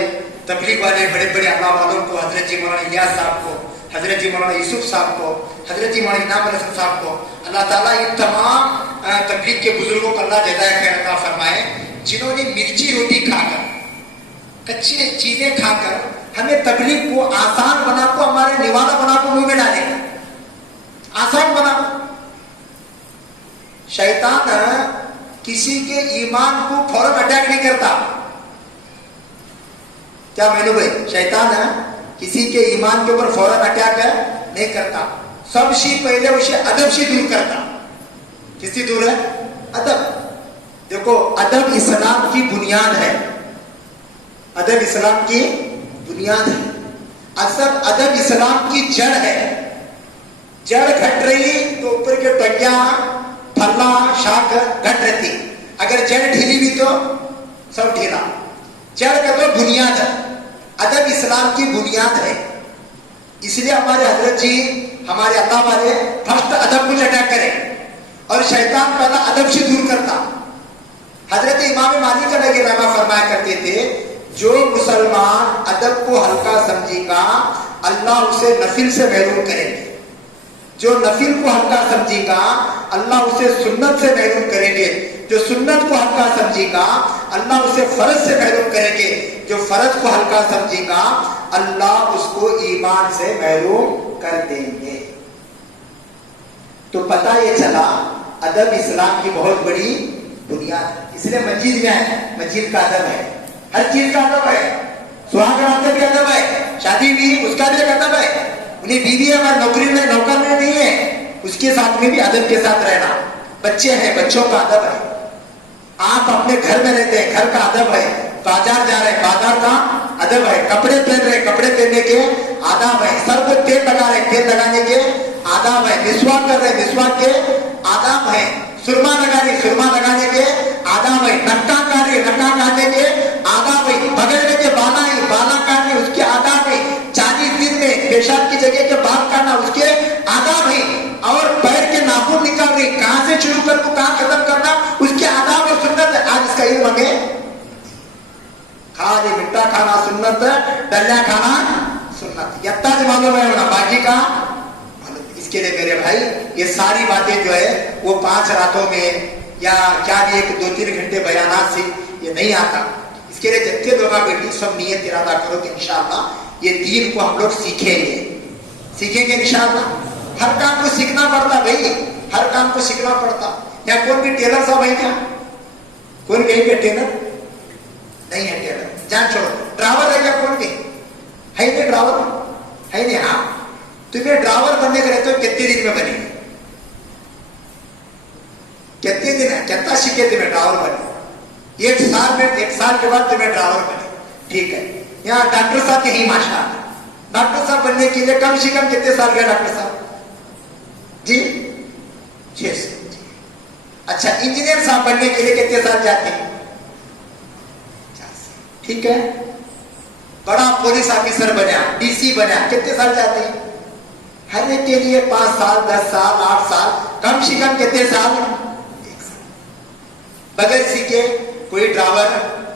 तबलीग वाले बड़े बड़े अल्लाह वालों को हजरत जी मौलाना इलियास साहब को हजरत जी मौलाना यूसुफ साहब को हजरत जी मौलाना इनाम अली साहब को अल्लाह ताला इन तमाम तबलीग के बुजुर्गों को अल्लाह जज़ाए खैर अता फरमाए जिन्होंने मिर्ची रोटी खाकर कच्ची चीजें खाकर हमें तबलीग को आसान बना को हमारे निवाला बना को मुंह में डाले आसान बना शैतान किसी के ईमान को फौरन अटैक नहीं करता क्या मैनू भाई शैतान किसी के ईमान के ऊपर फौरन अटैक नहीं करता सबसे पहले उसे अदब से दूर करता किससे दूर है अदब देखो अदब इस्लाम की बुनियाद है अदब इस्लाम की बुनियाद है असल अदब इस्लाम की जड़ है जड़ घट रही तो ऊपर के टंगिया फल्ला शाख घट रहती अगर जड़ ढीली हुई तो सब ढीला जड़ का तो बुनियाद है अदब इस्लाम की बुनियाद है इसलिए हमारे हजरत जी हमारे अल्लाह वाले फर्स्ट अदब को अटैक करें और शैतान पहला अदब से दूर करता हजरत इमाम मालिक रहमा फरमाया करते थे जो मुसलमान अदब को हल्का समझेगा अल्लाह उसे नफिल से महरूम करेंगे जो नफिल को हल्का समझेगा अल्लाह उसे सुन्नत से महरूम करेंगे जो सुन्नत को हल्का समझेगा अल्लाह उसे फर्ज से महरूम करेंगे जो फर्ज को हल्का समझेगा अल्लाह उसको ईमान से महरूम कर देंगे तो पता ये चला अदब इस्लाम की बहुत बड़ी बुनियाद इसलिए मस्जिद में है मस्जिद का अदब है हर चीज का अदब है सुहाग रात का भी अदब है शादी भी उसका भी एक अदब है उन्हें बीवी है हमारे नौकरी में नौकर में नहीं है उसके साथ में भी अदब के साथ रहना बच्चे हैं बच्चों का अदब है आप अपने घर में रहते हैं घर का अदब है बाजार जा रहे हैं बाजार का अदब है कपड़े पहन रहे कपड़े पहनने के आदाब है सर को तेल लगा रहे तेल लगाने के आदाब है मिसवाक कर रहे मिसवाक के आदाब है सुरमा लगा रहे सुरमा लगाने के आधा वही, नक्का काटने के आधा वही, पकड़ने के बाला काटने उसके आधा वही, 40 दिन में पेशाब की जगह के बाल काटना उसके आधा वही, और पैर के नाखून निकाल रही, कहां से शुरू कर को कहां खत्म करना उसके आधा और सुन्नत है। आज इसका इल्म है, खाली मिट्टा खाना सुन्नत, डलिया खाना सुन्नत, यत्ता से मालूम है ना, बाकी का इसके लिए मेरे भाई ये सारी बातें जो है वो 5 रातों में या क्या भी 1-2-3 घंटे बयानात से ये नहीं आता। इसके लिए जितने लोग बेटी सब नियत इरादा करो कि इंशाअल्लाह ये दीन को हम लोग सीखेंगे इंशाअल्लाह। हर काम को सीखना पड़ता भाई, हर काम को सीखना पड़ता। या कौन भी टेलर साहब है क्या? कौन कहीं के टेलर नहीं है? टेलर जान छोड़ो। ड्राइवर है क्या? कौन के है? नहीं ड्राइवर है नहीं। हाँ, तुम्हें ड्राइवर बनने का रहते हो कितने दिन में बनेंगे? कितने दिन है? कितना सीखे तुम्हें ड्राइवर बने? 1 साल में, 1 साल के बाद तुम्हें ड्राइवर बने, ठीक है। यहाँ डॉक्टर साहब यही माशाअल्लाह, डॉक्टर साहब बनने के लिए कम से कम कितने साल गए डॉक्टर साहब जी? 6 साल। अच्छा, इंजीनियर साहब बनने के लिए कितने साल जाते हैं? 4 साल, ठीक है। बड़ा पुलिस ऑफिसर बना, डीसी बना, कितने साल जाते हैं? हर एक के लिए 5 साल, 10 साल, 8 साल, कम से कम कितने साल? 1 साल। बगैर सीखे कोई ड्राइवर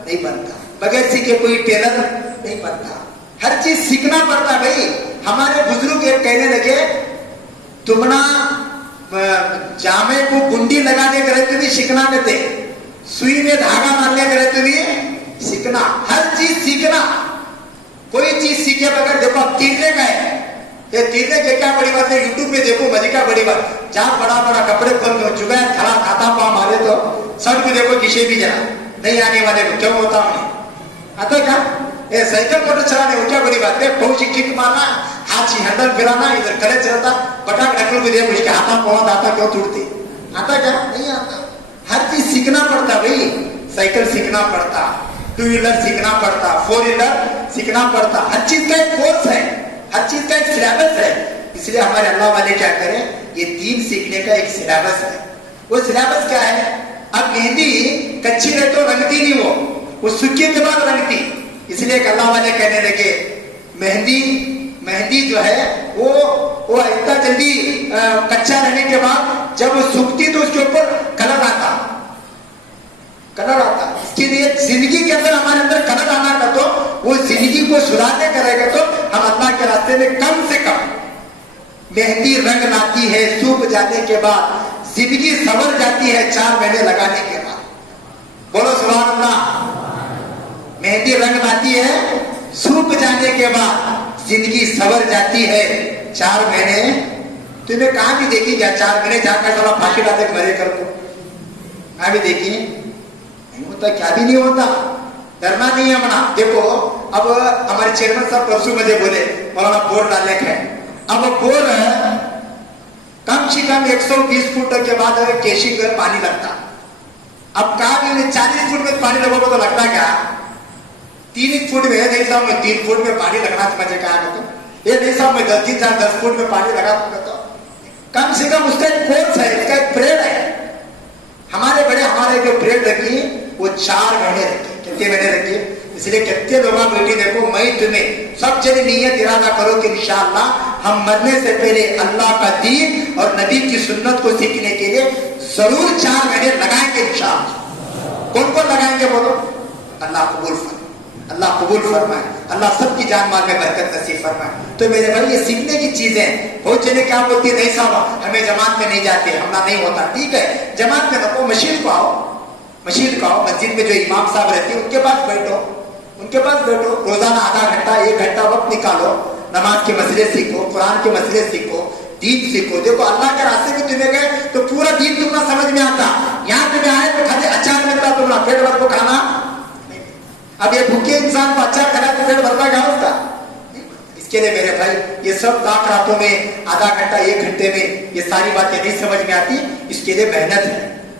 नहीं बनता, बगैर सीखे कोई टेलर नहीं बनता। हर चीज सीखना पड़ता भाई। हमारे बुजुर्ग एक कहने लगे, तुमना जामे को गुंडी लगाने के रहते भी सीखना में थे, सुई में धागा डालने के रहते भी सीखना। हर चीज सीखना, कोई चीज सीखे बगैर, देखो अब तीरने गए, ये तीरने के क्या बड़ी बात है? यूट्यूब में देखो, मजे का बड़ी बात। जहाँ बड़ा कपड़े खोल के चुका है, खड़ा खाता पाँव मारे तो सब को देखो, किसी भी जना नहीं आने वाले को क्यों होता उन्हें आता क्या? ये साइकिल मोटर चलाने को क्या बड़ी बात है? बहुत किक मारना, हाथ से हैंडल फिराना, इधर कले चलता, पटाख ढकल को देखो, इसके हाथा पाँव आता क्यों टूटते? आता क्या? नहीं आता। हर चीज सीखना पड़ता भाई। साइकिल सीखना पड़ता, 2 व्हीलर सीखना पड़ता, 4 व्हीलर सीखना पड़ता। हर चीज का एक कोर्स है, हर चीज का एक सिलेबस है। इसलिए हमारे अल्लाह वाले क्या करें, ये दीन सीखने का एक सिलेबस है। वो सिलेबस क्या है? अब मेहंदी कच्ची रहे तो रंगती नहीं, वो सूखी के बाद रंगती। इसलिए अल्लाह वाले कहने लगे मेहंदी जो है वो इतना जल्दी कच्चा रहने के बाद जब वो सूखती तो उसके ऊपर कलर आता। इसके लिए जिंदगी के अंदर हमारे अंदर कलर आना का, तो वो जिंदगी को सुधारने करेगा तो हम अल्लाह के रास्ते में कम से कम मेहंदी रंग लाती है, सूख जाने के बाद जिंदगी संवर जाती है 4 महीने लगाने के बाद। बोलो सुभान अल्लाह। मेहंदी रंग लाती है, सूख जाने के बाद जिंदगी संवर जाती है 4 महीने। तुम्हें कहां भी देखी क्या 4 महीने जाकर थोड़ा फांसी डालते मरे कर को? कहां भी देखी? नहीं होता, क्या भी नहीं होता। डरना नहीं है मना। देखो अब हमारे चेयरमैन साहब परसों मुझे बोले मौलाना बोर डालने का है। अब बोर कम से कम 120 फुट के बाद केशी में पानी लगता। अब कहा भी 40 फुट में पानी लगोगे तो लगता क्या? 3 फुट में नहीं साहब, मैं 3 फुट में पानी लगना तो मुझे कहा तो ये नहीं साहब, मैं 10 फुट में पानी लगा तो कम से कम उसका एक कोर्स है, इसका एक पीरियड है। हमारे जो पीरियड रखी वो 4 महीने रखी। कितने महीने रखी? इसलिए कितने लोग बेटी देखो, मैं तुम्हें सब जने नियत इरादा करो कि इंशाअल्लाह हम मरने से पहले अल्लाह का दीन और नबी की सुन्नत को सीखने के लिए जरूर 4 महीने लगाएंगे इंशाअल्लाह। कौन कौन लगाएंगे बोलो? अल्लाह कबूल फरमाए, अल्लाह कबूल फरमाए, अल्लाह सबकी जान माल में बरकत नसीब फरमाए। तो मेरे भाई ये सीखने की चीजें। बहुत जने क्या बोलती है, नहीं साहब हमें जमात में नहीं जाते, हमारा नहीं होता। ठीक है, जमात में रखो, मस्जिद को आओ, मस्जिद को आओ। मस्जिद में जो इमाम साहब रहते हैं उनके पास बैठो, रोजाना आधा घंटा 1 घंटा वक्त निकालो, नमाज के मसले सीखो, कुरान के मसले सीखो, दीन सीखो। देखो अल्लाह के रास्ते में तुम्हें गए तो पूरा दीन तुम्हारा समझ में आता। यहाँ तुम्हें आए तो खाली अचार मिलता, तुम्हारा पेट भर को खाना। अब ये भूखे इंसान को अचार खाना तो पेट भरता क्या उसका? इसके लिए मेरे भाई ये सब रातों में आधा घंटा 1 घंटे में ये सारी बातें नहीं समझ में आती। इसके लिए मेहनत है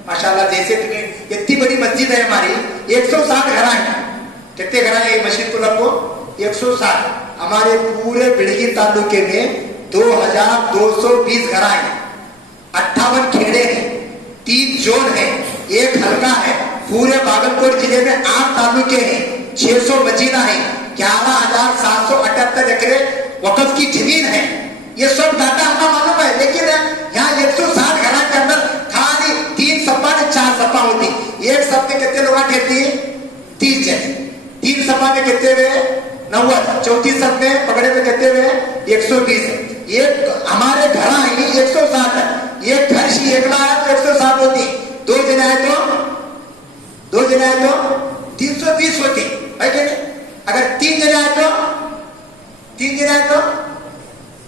माशाल्लाह। जैसे तुम्हें इतनी बड़ी मस्जिद है हमारी, 160 घर है। कितने घर है मस्जिद को रखो? 160। हमारे पूरे बिड़गी तालुके में 2220 घर हैं, 58 खेड़े हैं, 3 जोन है, 1 हल्का है, पूरे बागलकोट जिले में 8 तालुके हैं, 600 मजीना है, 11,778 एकड़ वक्फ की जमीन है। ये सब डाटा हमें मालूम है, लेकिन यहाँ 160 घर के अंदर खाली 3 सपा ने 4 सपा होती। एक सप में कितने लोग कहती है? 30 जने। 3 सपा में कितने हुए? 90। 34 सप में पकड़े में कितने हुए? 120। एक हमारे घर आई 160 है, एक घर से एक लाया तो 160 होती, 2 जने आए तो 320 होती है कि नहीं? अगर 3 जने आए तो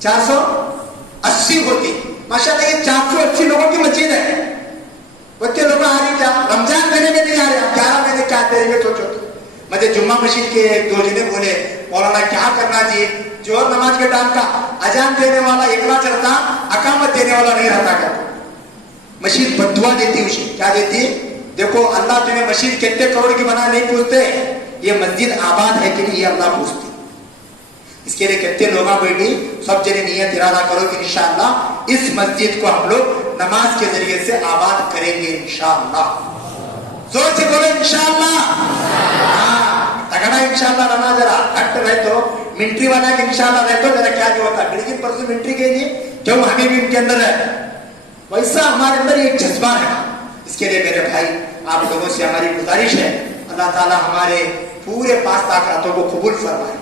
480 होती। माशाल्लाह ये 480 लोगों की मस्जिद है। बच्चे लोग आ रही क्या? रमजान महीने में नहीं आ रहे, 11 महीने क्या करेंगे सोचो। मुझे जुम्मा मस्जिद के 2 जने बोले, मौलाना क्या करना चाहिए? जोहर नमाज के टाइम का अजान देने वाला इकला चलता, अकामत देने वाला नहीं रहता क्या? मस्जिद बदुआ देती उसे, क्या देती? देखो अल्लाह तुम्हें मस्जिद कितने करोड़ की बना नहीं पूछते, ये मस्जिद आबाद है कि नहीं ये अल्लाह पूछते। इसके लिए कितने लोग बेटी सब जने नियत इरादा करो कि इंशाअल्लाह इस मस्जिद को हम लोग नमाज के जरिए से आबाद करेंगे इंशाअल्लाह। जोर से बोलो इंशाअल्लाह। तगड़ा इंशाअल्लाह रहना, जरा हट रहे तो मिलिट्री वाला इंशाअल्लाह रहे तो जरा क्या जो होता है, लेकिन परसों मिलिट्री के लिए क्यों हमें भी इनके अंदर है, वैसा हमारे अंदर एक जज्बा है। इसके लिए मेरे भाई आप लोगों से हमारी गुजारिश है, अल्लाह ताला हमारे पूरे 5 ताकतों को कबूल फरमाए,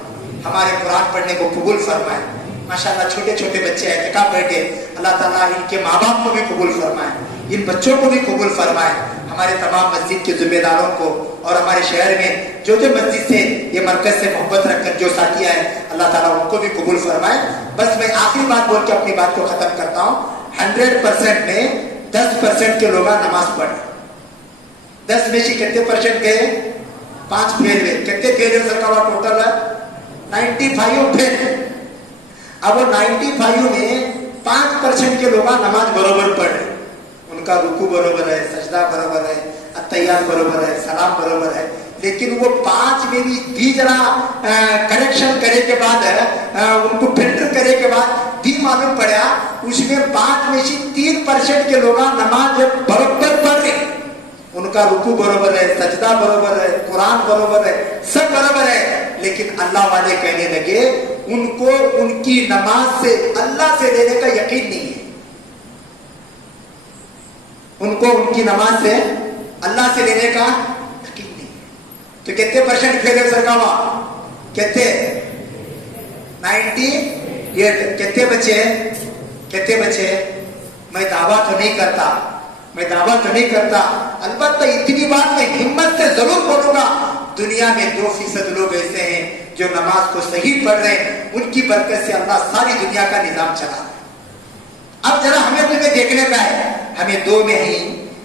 हमारे कुरान पढ़ने को कबूल फरमाए। माशाल्लाह छोटे छोटे बच्चे एहतिकाफ बैठे, अल्लाह ताला इनके माँ बाप को भी कबूल फरमाए, इन बच्चों को भी कबूल फरमाए। हमारे तमाम मस्जिद के जिम्मेदारों को और हमारे शहर में जो मस्जिद से ये मरकज से मोहब्बत रखकर जो साथियाँ हैं, अल्लाह ताला उनको भी कबूल फरमाए। बस मैं आखिरी बात बोल के अपनी बात को खत्म करता हूँ। 100% में 10% के लोग नमाज पढ़े, 10 में से कितने परसेंट गए? 5 फेल हुए। कितने फेल हुए सरकार टोटल है? 95 फेल। अब वो 95 में 5% के लोग नमाज बरोबर पढ़ रहे, उनका रुकू बरोबर है, सजदा बरोबर है, अत्तहियात बरोबर है, सलाम बरोबर है, लेकिन वो 5 में भी जरा करेक्शन करे के बाद उनको फिल्टर करे के बाद भी मालूम पड़ा उसमें 5 में से 3% के लोग नमाज बरोबर पढ़ रहे, उनका रुकू बरोबर है, सजदा बरोबर है, कुरान बरोबर है, सब बरोबर है, लेकिन अल्लाह वाले कहने लगे उनको उनकी नमाज से अल्लाह से लेने का यकीन नहीं है, उनको उनकी नमाज से अल्लाह से लेने का यकीन नहीं है। तो कितने परसेंट फेल है सरकार? कितने? 98। कितने बचे? मैं दावा तो नहीं करता, अलबत्ता इतनी बात मैं हिम्मत से जरूर बोलूंगा, दुनिया में 2% लोग ऐसे हैं जो नमाज को सही पढ़ रहे हैं, उनकी बरकत से अल्लाह सारी दुनिया का निजाम चला रहा है। अब जरा हमें तुम्हें देखने का है, हमें 2 में ही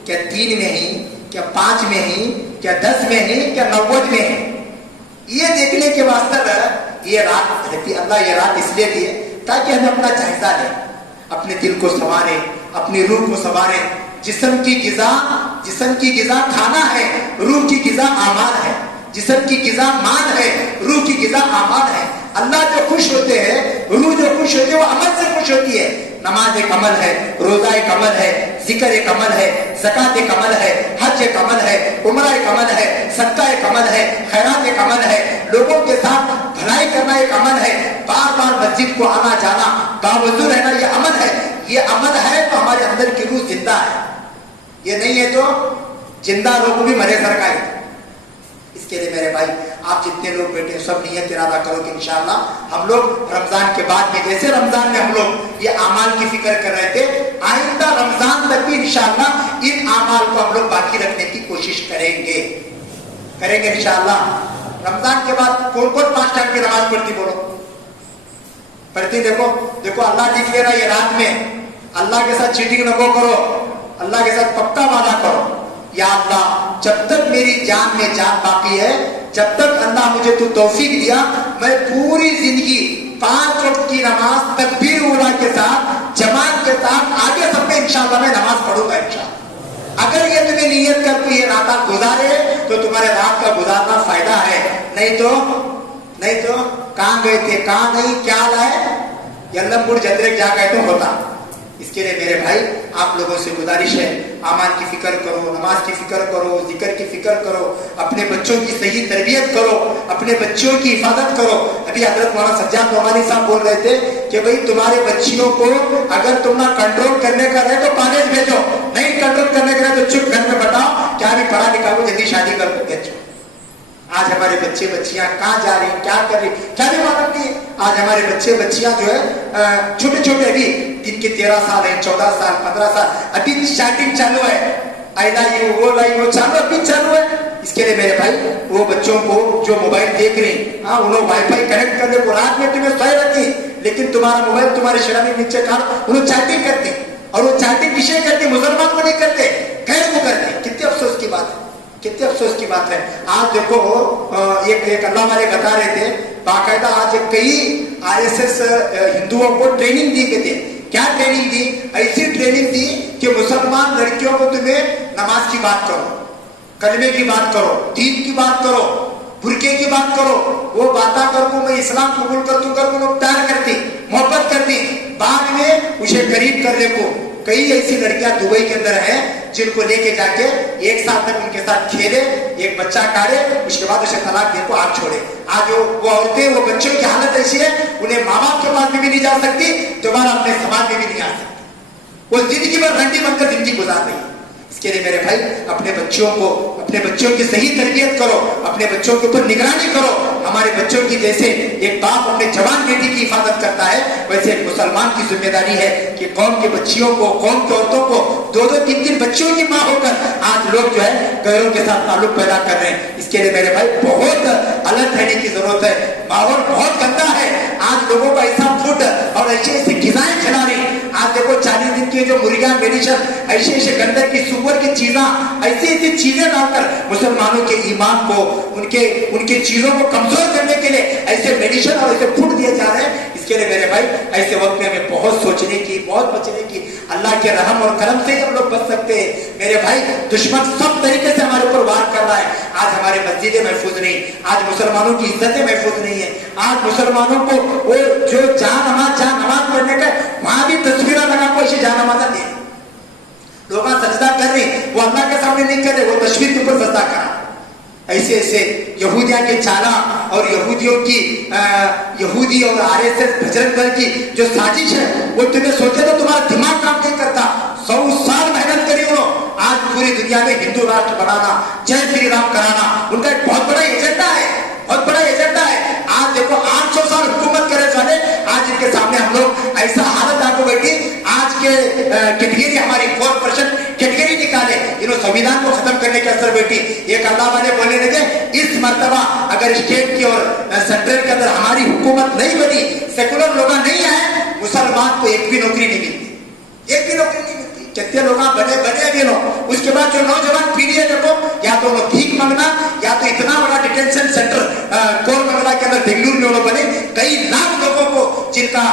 क्या, 3 में ही क्या, 5 में ही क्या, 10 में ही क्या, 90 में ही, ये देखने के वास्ते ये रात रहती। अल्लाह ये रात इसलिए दी है ताकि हम अपना जायजा लें, अपने दिल को संवारे, अपनी रूह को संवारे। जिस्म की गिजा खाना है, रूह की गिजा आमाल है। जिस्म की गिजा मान है, रूह की गिजा आमाल है। अल्लाह जो खुश होते हैं, रूह जो खुश होती है वो अमल से खुश होती है। नमाज एक अमल है, रोजा एक अमल है, जिक्र एक अमल है, ज़कात एक अमल है, हज एक अमल है, उम्रा एक अमल है, सदका एक अमल है, खैरात एक अमल है, लोगों के साथ भलाई करना एक अमल है, बार बार मस्जिद को आना जाना, बावजूद रहना ये अमल है। ये अमल है तो हमारे अंदर की रूह जिंदा है, ये नहीं है तो जिंदा लोग भी मरे सरकार। इसके लिए मेरे भाई आप जितने लोग बैठे सब नियत इरादा करो कि इंशाअल्लाह हम लोग रमजान के बाद में, जैसे रमजान में हम लोग ये अमाल की फिक्र कर रहे थे, आइंदा रमजान तक भी इंशाअल्लाह इन अमाल को हम लोग बाकी रखने की कोशिश करेंगे इंशाअल्लाह। रमजान के बाद कौन 5 टाइम की नमाज पढ़ती? बोलो, पढ़ती? देखो अल्लाह लिख ले रहा है ये रात में, अल्लाह के साथ चीटिंग न करो, अल्लाह के साथ पक्का वादा करो, या अल्लाह जब तक मेरी जान में जान बाकी है, जब तक अल्लाह मुझे तू तौफीक दिया, मैं पूरी जिंदगी 5 वक्त की नमाज तकबीर उला के साथ, जमात के साथ आगे सब में इंशाअल्लाह मैं नमाज पढ़ूंगा इंशाअल्लाह। अगर ये तुम्हें नियत कर तू ये रात गुजारे तो तुम्हारे रात का गुजारना फायदा है, नहीं तो कहाँ गए थे, कहाँ नहीं, क्या लाए, यल्लमपुर जतरे क्या कहते होता। इसके लिए मेरे भाई आप लोगों से गुजारिश है, आमान की फिक्र करो, नमाज की फिक्र करो, जिक्र की फिक्र करो, अपने बच्चों की सही तरबियत करो, अपने बच्चों की हिफाजत करो। अभी हजरत मौलाना सज्जाद नोमानी साहब बोल रहे थे कि भाई तुम्हारे बच्चियों को अगर तुम ना कंट्रोल करने का रहे तो कॉलेज भेजो, नहीं कंट्रोल करने का रहे तो चुप घर में बताओ क्या भी पढ़ा लिखा हो, जल्दी शादी कर दो भेजो। आज हमारे बच्चे बच्चियां कहाँ जा रही हैं, क्या कर रही, क्या भी मालूम नहीं है। आज हमारे बच्चे बच्चियां जो है छोटे छोटे, अभी जिनके 13 साल है, 14 साल, 15 साल, अभी स्टार्टिंग चालू है, आइला ये वो लाई वो चालू अभी चालू है। इसके लिए मेरे भाई वो बच्चों को जो मोबाइल देख रहे हैं, हाँ उन्होंने वाईफाई कनेक्ट कर दे, वो रात में तुम्हें सोए रहती, लेकिन तुम्हारा मोबाइल तुम्हारे शरीर में नीचे काट, उन्होंने चैटिंग करती, और वो चैटिंग विषय करती, मुसलमान को नहीं करते, गैर को करते। कितने अफसोस की बात है, कितने अफसोस की बात है। आज देखो एक अल्लाह वाले बता रहे थे, बाकायदा आज कई आरएसएस हिंदुओं को ट्रेनिंग दी गई थी। क्या ट्रेनिंग दी? ऐसी ट्रेनिंग दी कि मुसलमान लड़कियों को तुम्हें नमाज की बात करो, कलमे की बात करो, दीन की बात करो, बुरके की बात करो, वो बात करो मैं इस्लाम कबूल कर दूं, कर वो प्यार करती, मोहब्बत करती, बाद में उसे करीब करने को। कई ऐसी लड़कियां दुबई के अंदर हैं जिनको लेके जाके एक साल तक उनके साथ खेले, एक बच्चा काढ़े, उसके बाद उसे तलाक दे को आप छोड़े। आज वो औरतें, वो बच्चों की हालत ऐसी है, उन्हें माँ बाप के पास भी नहीं जा सकती, दोबारा अपने समाज में भी नहीं आ सकती, वो जिंदगी भर रंडी बनकर जिंदगी गुजार रही है। इसके लिए मेरे भाई अपने बच्चों की सही तरबियत करो, अपने बच्चों के ऊपर निगरानी करो। हमारे बच्चों की जैसे एक बाप अपने जवान बेटी की हिफाजत करता है, वैसे एक मुसलमान की जिम्मेदारी है कि कौम की बच्चियों को, कौम की औरतों को, 2-2, 3-3 बच्चियों की माँ होकर आज लोग जो है गैरों के साथ ताल्लुक पैदा कर रहे हैं। इसके लिए मेरे भाई बहुत अलर्ट रहने की जरूरत है। माहौल बहुत गंदा है, आज लोगों को ऐसा फूड और ऐसे ऐसे गिज़ाएं खिला रही। आज देखो 40 दिन की जो मुर्गियां, मेडिसिन, ऐसे ऐसे गंदे की सुअर की चीजा, ऐसी ऐसी चीजें डालकर मुसलमानों के ईमान को, उनके चीजों को कमजोर करने के लिए ऐसे मेडिसिन और ऐसे फूड दिए जा रहे हैं। इसके लिए मेरे भाई ऐसे वक्त में हमें बहुत सोचने की, बहुत बचने की, अल्लाह के रहम और करम से ही हम लोग बच सकते हैं। मेरे भाई दुश्मन सब तरीके से हमारे ऊपर वार कर रहा है। आज हमारे मस्जिदें महफूज नहीं, आज मुसलमानों की इज्जतें महफूज नहीं है, आज मुसलमानों को वो जो जहाँ नमाज पढ़ने का वहां भी तस्वीरें लगा को ऐसे जहाँ नमाज दे, लोग सजदा कर रहे, वो अल्लाह के सामने नहीं कर रहे, वो तस्वीर के ऊपर सजदा करा। ऐसे ऐसे यहूदिया के चाला और यहूदियों की यहूदी और आरएसएस बजरंग दल की जो साजिश है, वो तुम्हें सोचे तो तुम्हारा दिमाग काम नहीं करता। 100 साल मेहनत करी उन्होंने, आज पूरी दुनिया में हिंदू राष्ट्र बनाना, जय श्री राम कराना उनका एक बहुत बड़ा एजेंडा है, बहुत बड़ा एजेंडा है। आज देखो 800 साल हुकूमत करे चले, आज इनके सामने हम लोग ऐसा हालत आपको बैठी, आज के कैटेगरी हमारी 4% कैटेगरी निकाले, इन्होंने संविधान को खत्म करने के असर बैठी। एक अल्लाह वाले बोलने लगे इस मर्तबा अगर स्टेट की और सेंट्रल के अंदर हमारी हुकूमत नहीं बनी, सेकुलर लोग नहीं आए, मुसलमान को एक भी नौकरी नहीं मिलती, एक भी नौकरी नहीं मिलती। कितने लोग बने भी लो, उसके बाद जो नौजवान पीढ़ी है देखो, या तो उन्हें भीख मांगना, या तो इतना बड़ा डिटेंशन सेंटर कोरमंगला के अंदर बेंगलुरु में उन्होंने बने, कई लाख लोगों को जिनका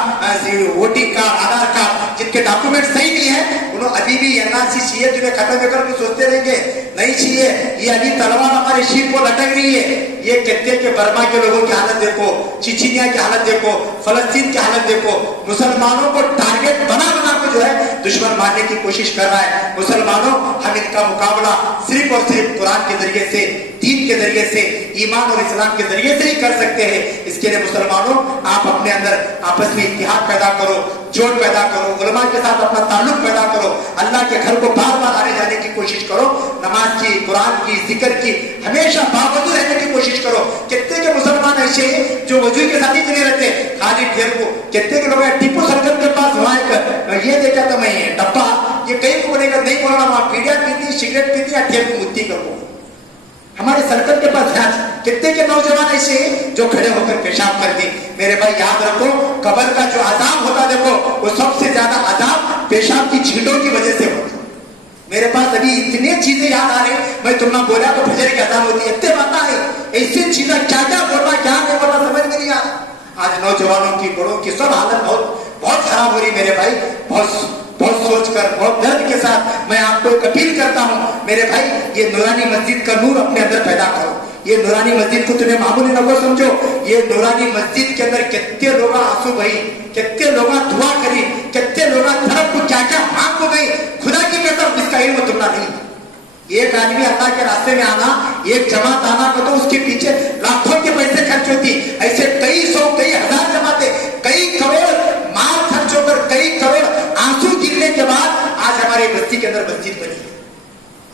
वोटिंग कार्ड, आधार कार्ड, जिनके डॉक्यूमेंट सही नहीं है, उन्होंने अभी भी एनआरसी सीए जिन्हें खत्म कर सोचते रहेंगे नहीं चाहिए। ये अभी तलवार हमारे शीर को लटक रही है। ये कहते के बर्मा के लोगों की हालत देखो, चिचिनिया की हालत देखो, फलस्तीन की हालत देखो, मुसलमानों को टारगेट बना के जो है दुश्मन मारने की कोशिश कर रहा है। मुसलमानों, हम इनका मुकाबला सिर्फ और सिर्फ कुरान के जरिए से, दीन के जरिए से, ईमान और इस्लाम के जरिए से ही कर सकते हैं। इसके लिए मुसलमानों आप अपने अंदर आपस में इत्तेहाद पैदा करो, जोड़ पैदा करो, उलमा के साथ अपना ताल्लुक पैदा करो, अल्लाह के घर को बार बार आने जाने की कोशिश करो, नमाज की, कुरान की, जिक्र की हमेशा बावजूद रहने की कोशिश करो। कितने के मुसलमान ऐसे हैं जो वजू के साथ ही चले रहते, खाली ढेर को, कितने के लोग टीपू सर्कल के पास वहां ये देखा था मैं डब्बा, ये कहीं को बनेगा नहीं बोलना, वहां पीढ़िया पीती, सिगरेट पीती या ढेर को मुद्दी करो। हमारे सर्कल के पास कितने के नौजवान ऐसे जो खड़े होकर पेशाब कर दी। मेरे भाई याद रखो, कब्र का जो अजाब होता देखो, वो सबसे ज्यादा अजाब पेशाब की छींटों की वजह से होता। मेरे पास अभी इतनी चीजें याद आ रही, मैं तुमने बोला तो फजर की अजाब होती है, इतने बात है, ऐसी चीजें क्या क्या बोलना, क्या नहीं बोलना समझ में नहीं आ रहा। आज नौजवानों की, बड़ों की सब हालत बहुत खराब हो रही। मेरे भाई बहुत सोचकर, बहुत दर्द के साथ मैं आपको एक अपील करता हूँ, मेरे भाई ये नूरानी मस्जिद का नूर अपने अंदर पैदा करो। ये नूरानी मस्जिद को तुम्हें मामूली न को समझो, ये नूरानी मस्जिद के अंदर कितने लोग आंसू बही, कितने लोग दुआ करी, कितने लोग तरफ को क्या क्या मांग को गई, ایک آدمی اللہ کے راستے میں آنا, ایک جماعت آنا کو تو اس کے پیچھے لاکھوں کے پیسے خرچ ہوتی. ایسے کئی سو کئی ہزار جماعتیں, کئی کروڑ مال خرچ ہو کر, کئی کروڑ آنسو گرنے کے بعد آج ہماری بستی کے اندر مسجد بنی.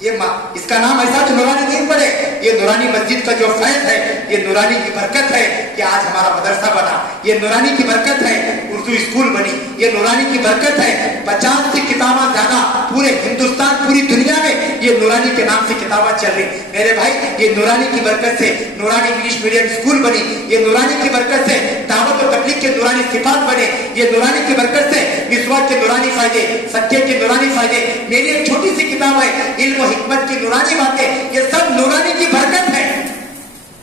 یہ اس کا نام ایسا تو نورانی نہیں پڑے. یہ نورانی مسجد کا جو فیض ہے, یہ نورانی کی برکت ہے کہ آج ہمارا مدرسہ بنا. یہ نورانی کی برکت ہے اردو اسکول بنی. یہ نورانی کی برکت ہے 50 سے کتابیں زیادہ پورے ہندوستان, پوری دنیا میں یہ نورانی کے نام سے کتابیں چل رہی. میرے بھائی, یہ نورانی کی برکت سے نورانی انگلش میڈیم اسکول بنی. یہ نورانی کی برکت سے دعوت و تبلیغ کے نورانی صفات بنے. یہ نورانی کی برکت سے مسواک کے نورانی فائدے, سکے کے نورانی فائدے. میری ایک چھوٹی سی کتاب ہے علم و حکمت کی نورانی باتیں, یہ سب نورانی کی برکت ہے.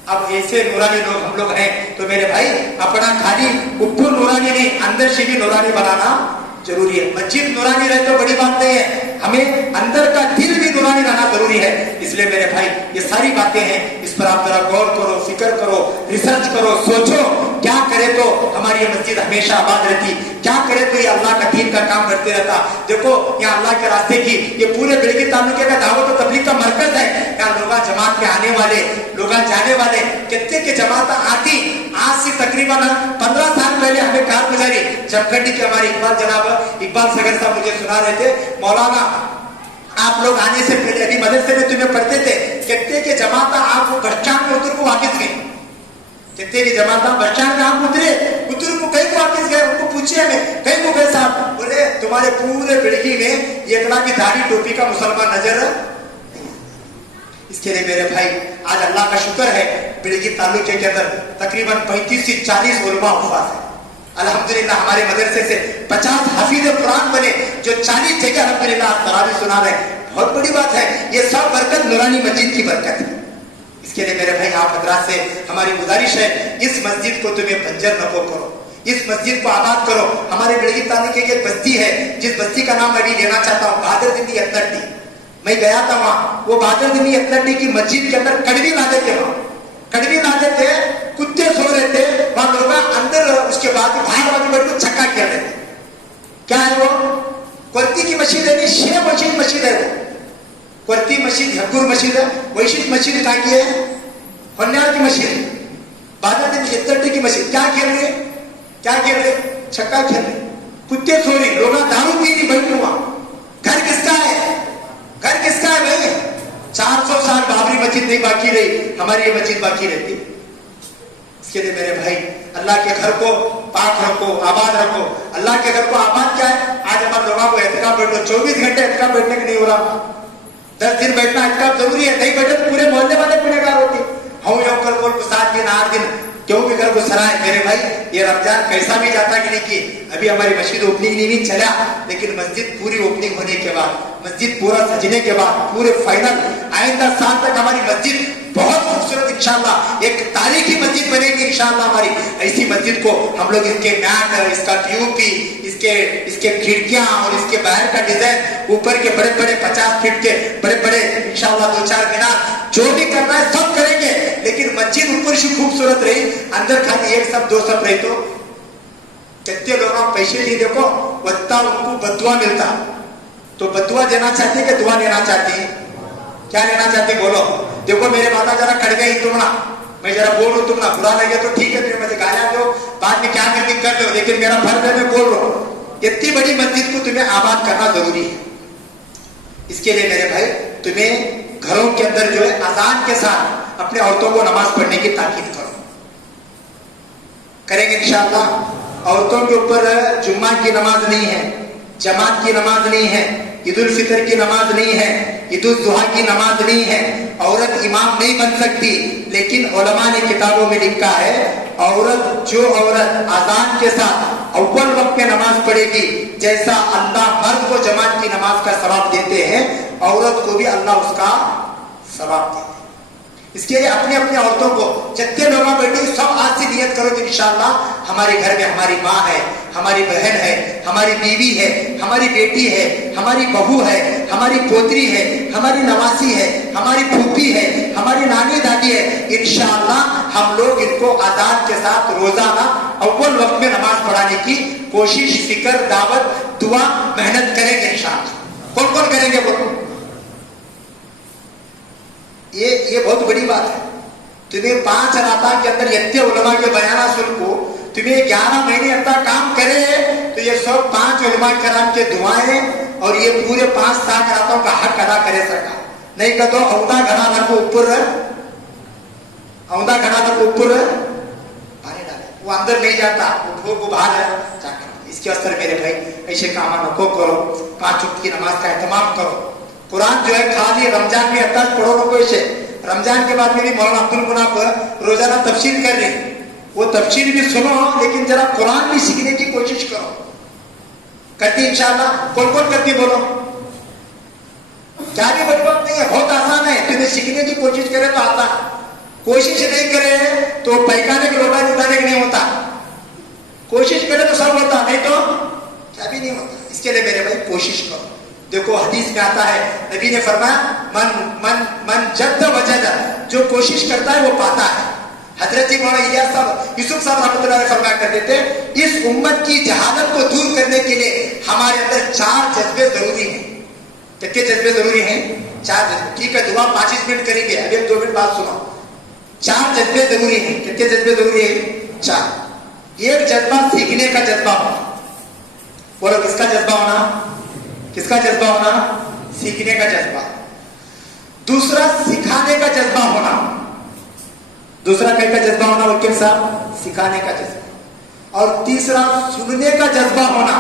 اب ایسے نورانی لوگ ہم لوگ ہیں تو میرے بھائی اپنا خالی اوپر نورانی نہیں, اندر سے بھی نورانی بنانا ضروری ہے. مسجد نورانی رہے تو بڑی بات نہیں ہے, ہمیں اندر کا دل بھی نورانی رہنا ضروری ہے. اس لیے میرے بھائی یہ ساری باتیں ہیں, اس پر آپ ذرا غور کرو, فکر کرو, ریسرچ کرو, سوچو کیا کرے تو ہماری یہ مسجد ہمیشہ آباد رہتی, کیا کرے تو یہ اللہ کا دین کا کام کرتے رہتا. دیکھو یہاں اللہ کے راستے کی یہ پورے بیڑگی تعلقے کا دعوت و تبلیغ کا مرکز ہے. یہاں لوگ جماعت میں آنے والے, لوگ جانے والے کتنے کی جماعت آتی. آج سے تقریباً 15 سال پہلے ہمیں کار گزاری جمکھنڈی کے ہمارے اقبال سگر صاحب مجھے سنا رہے تھے, مولانا آپ لوگ آنے سے پہلے ابھی مدرسے میں تمہیں پڑھتے تھے, کتنے کے جماعت آپ بس اسٹینڈ میں اتر کو واپس گئے. کتنے کی جماعت بس اسٹینڈ میں آپ اترے, اتر کو کہیں کو واپس گئے. ان کو پوچھے ہمیں کہیں کو گئے صاحب, بولے تمہارے پورے بیڑگی میں ایک لاکھ کی داڑھی ٹوپی کا مسلمان نظر. اس کے لیے میرے بھائی آج اللہ کا شکر ہے بیڑگی تعلقے کے اندر تقریباً 35 سے 40 علماء حفاظ ہیں. الحمدللہ ہمارے مدرسے سے 50 حفیظ قرآن بنے جو 40 جگہ الحمدللہ تراویح سنا رہے ہیں. بہت بڑی بات ہے. یہ سب برکت نورانی مسجد کی برکت ہے. اس کے لیے میرے بھائی آپ حضرات سے ہماری گزارش ہے, اس مسجد کو تمہیں بنجر نہ کرو, اس مسجد کو آباد کرو. ہمارے بیڑگی تعلقے کی ایک بستی ہے جس بستی کا نام میں بھی لینا چاہتا ہوں, بہادر دینی اتلٹی. میں گیا تھا وہاں, وہ بہادر دینی اتلٹی کی مسجد کے اندر کڑوی لاتے تھے, وہاں کڑوی لاتے تھے, کتے سو رہے تھے وہاں, لوگ اندر اس کے بعد باہر والی بیٹھ کو چھکا کیا رہے تھے. کیا ہے وہ کرتی کی مسجد ہے, شیع مسجد ہے. وہ کرتی مسجد حقور مسجد ہے, ویشت مسجد کہاں کی ہے, ہنیار کی مسجد, بہادر دینی اتلٹی کی مسجد. کیا کھیل رہے, کیا کھیل رہے, چھکا کھیل رہے, کتے سو رہے, لوگ دارو پی نہیں بیٹھے. وہاں گھر کس کا ہے, گھر کس کا ہے بھائی. 400 سال بابری مسجد نہیں باقی رہی, ہماری یہ مسجد باقی رہتی. اس کے لیے میرے بھائی اللہ کے گھر کو پاک رکھو, آباد رکھو. اللہ کے گھر کو آباد کیا ہے, آج ہمارے لوگوں کو اعتکاف بیٹھو, 24 گھنٹے اعتکاف بیٹھنے کے نہیں ہو رہا. 10 دن بیٹھنا اعتکاف ضروری ہے, نہیں بیٹھے تو پورے محلے والے گنہگار ہوتے. ہم یوں کل بول کو 7 دن 8 دن کیوں بھی گھر کو سرائے. میرے بھائی یہ رمضان کیسا بھی جاتا کہ نہیں کی, ابھی ہماری مسجد اوپننگ نہیں چلا, لیکن مسجد پوری اوپننگ ہونے کے بعد, مسجد پورا سجنے کے بعد, پورے فائنل آئندہ سال تک ہماری مسجد بہت خوبصورت انشاءاللہ ایک تاریخی مسجد بنے گی انشاءاللہ. ہماری ایسی مسجد کو ہم لوگ اس کے میٹ, اس کا ٹیوب بھی, اس کے کھڑکیاں اور اس کے باہر کا ڈیزائن, اوپر کے بڑے بڑے 50 فٹ کے بڑے بڑے انشاءاللہ 2-4 مینار, جو بھی کرنا ہے سب کریں گے. لیکن مسجد اوپر سے خوبصورت رہی, اندر خالی 1 صف 2 صف رہی تو کتنے لوگ پیسے نہیں, دیکھو وقتا ان کو بدعا ملتا. تو بدعا دینا چاہتے کہ دعا لینا چاہتے ہیں, کیا لینا چاہتے بولو. دیکھو میرے ماتا ذرا کٹ گئی تم نا, میں ذرا بول رہا ہوں, تم نا برا لگے تو ٹھیک ہے, مجھے گالیاں دو, بعد میں کیا کرنی کر لو, لیکن میرا فرض ہے میں بول رہا ہوں. اتنی بڑی مسجد کو تمہیں آباد کرنا ضروری ہے. اس کے لیے میرے بھائی تمہیں گھروں کے اندر جو ہے اذان کے ساتھ اپنے عورتوں کو نماز پڑھنے کی تاکید کرو. کریں گے انشاءاللہ. عورتوں کے اوپر جمعہ کی نماز نہیں ہے, جماعت کی نماز نہیں ہے, عید الفطر کی نماز نہیں ہے, عید الضحیٰ کی نماز نہیں ہے. عورت امام نہیں بن سکتی, لیکن علماء نے کتابوں میں لکھا ہے جو عورت اذان کے ساتھ اول وقت میں نماز پڑھے گی, جیسا اللہ مرد کو جماعت کی نماز کا ثواب دیتے ہیں, عورت کو بھی اللہ اس کا ثواب دیتے ہیں. اس کے لیے اپنے اپنے عورتوں کو جتنے لوگ بیٹھے سب آج سے نیت کرو کہ انشاءاللہ ہمارے گھر میں ہماری ماں ہے, ہماری بہن ہے, ہماری بیوی ہے, ہماری بیٹی ہے, ہماری بہو ہے, ہماری پوتری ہے, ہماری نواسی ہے, ہماری پھوپھی ہے, ہماری نانی دادی ہے. انشاءاللہ ہم لوگ ان کو اذان کے ساتھ روزانہ اول وقت میں نماز پڑھانے کی کوشش, فکر, دعوت, دعا, محنت کریں گے انشاءاللہ. کون کون کریں گے بولو, ये बहुत बड़ी बात है। तुम्हें 5 रात के अंदर इतने उलमा के बयाना सुन को तुम्हें 11 महीने अंदर काम करे तो ये सब 5 उलमा कराम के दुआएं और ये पूरे 5 सात रातों का हक अदा करे सका। नहीं का तो औदा घना को ऊपर पानी डाले, वो अंदर नहीं जाता, वो ढोर को बाहर जाकर। इसके असर मेरे भाई ऐसे काम नको करो, 5 वक्त की नमाज का एहतमाम करो। कुरान जो है खाली रमजान में अत्ताज पढ़ो नको ऐसे। रमजान के बाद में भी मौलाना अब्दुल मुनाफ रोजाना तफसीर कर रहे, वो तफसीर भी सुनो, लेकिन जरा कुरान भी सीखने की कोशिश करो। करती इंशाल्लाह? कौन कौन करती बोलो? क्या भी बड़ी बात नहीं है, बहुत आसान है। तुम्हें सीखने की कोशिश करे तो आता, कोशिश नहीं करे तो पैखाने के लोटा जुटाने के नहीं होता। कोशिश करे तो सब होता, नहीं तो क्या भी नहीं होता। इसके लिए मेरे भाई कोशिश करो। देखो हदीस में आता है, नबी ने फरमाया मन मन मन जद्द वजद, जो कोशिश करता है वो पाता है। हजरत मौलाना इलियास साहब यूसुफ साहब रहमतुल्लाह अलैह फरमाया करते थे, इस उम्मत की जहालत को दूर करने के लिए हमारे अंदर 4 जज्बे जरूरी हैं। कितने जज्बे जरूरी हैं? 4 जज्बे। ठीक है, दुआ 25 मिनट करेंगे, अभी 2 मिनट बाद सुनो। 4 जज्बे जरूरी हैं। कितने जज्बे जरूरी हैं? 4। एक जज्बा सीखने का जज्बा होना। बोलो किसका जज्बा होना? किसका जज्बा होना? सीखने का जज्बा। दूसरा सिखाने का जज्बा होना। दूसरा क्या का जज्बा होना वकील साहब? सिखाने का जज्बा। और तीसरा सुनने का जज्बा होना।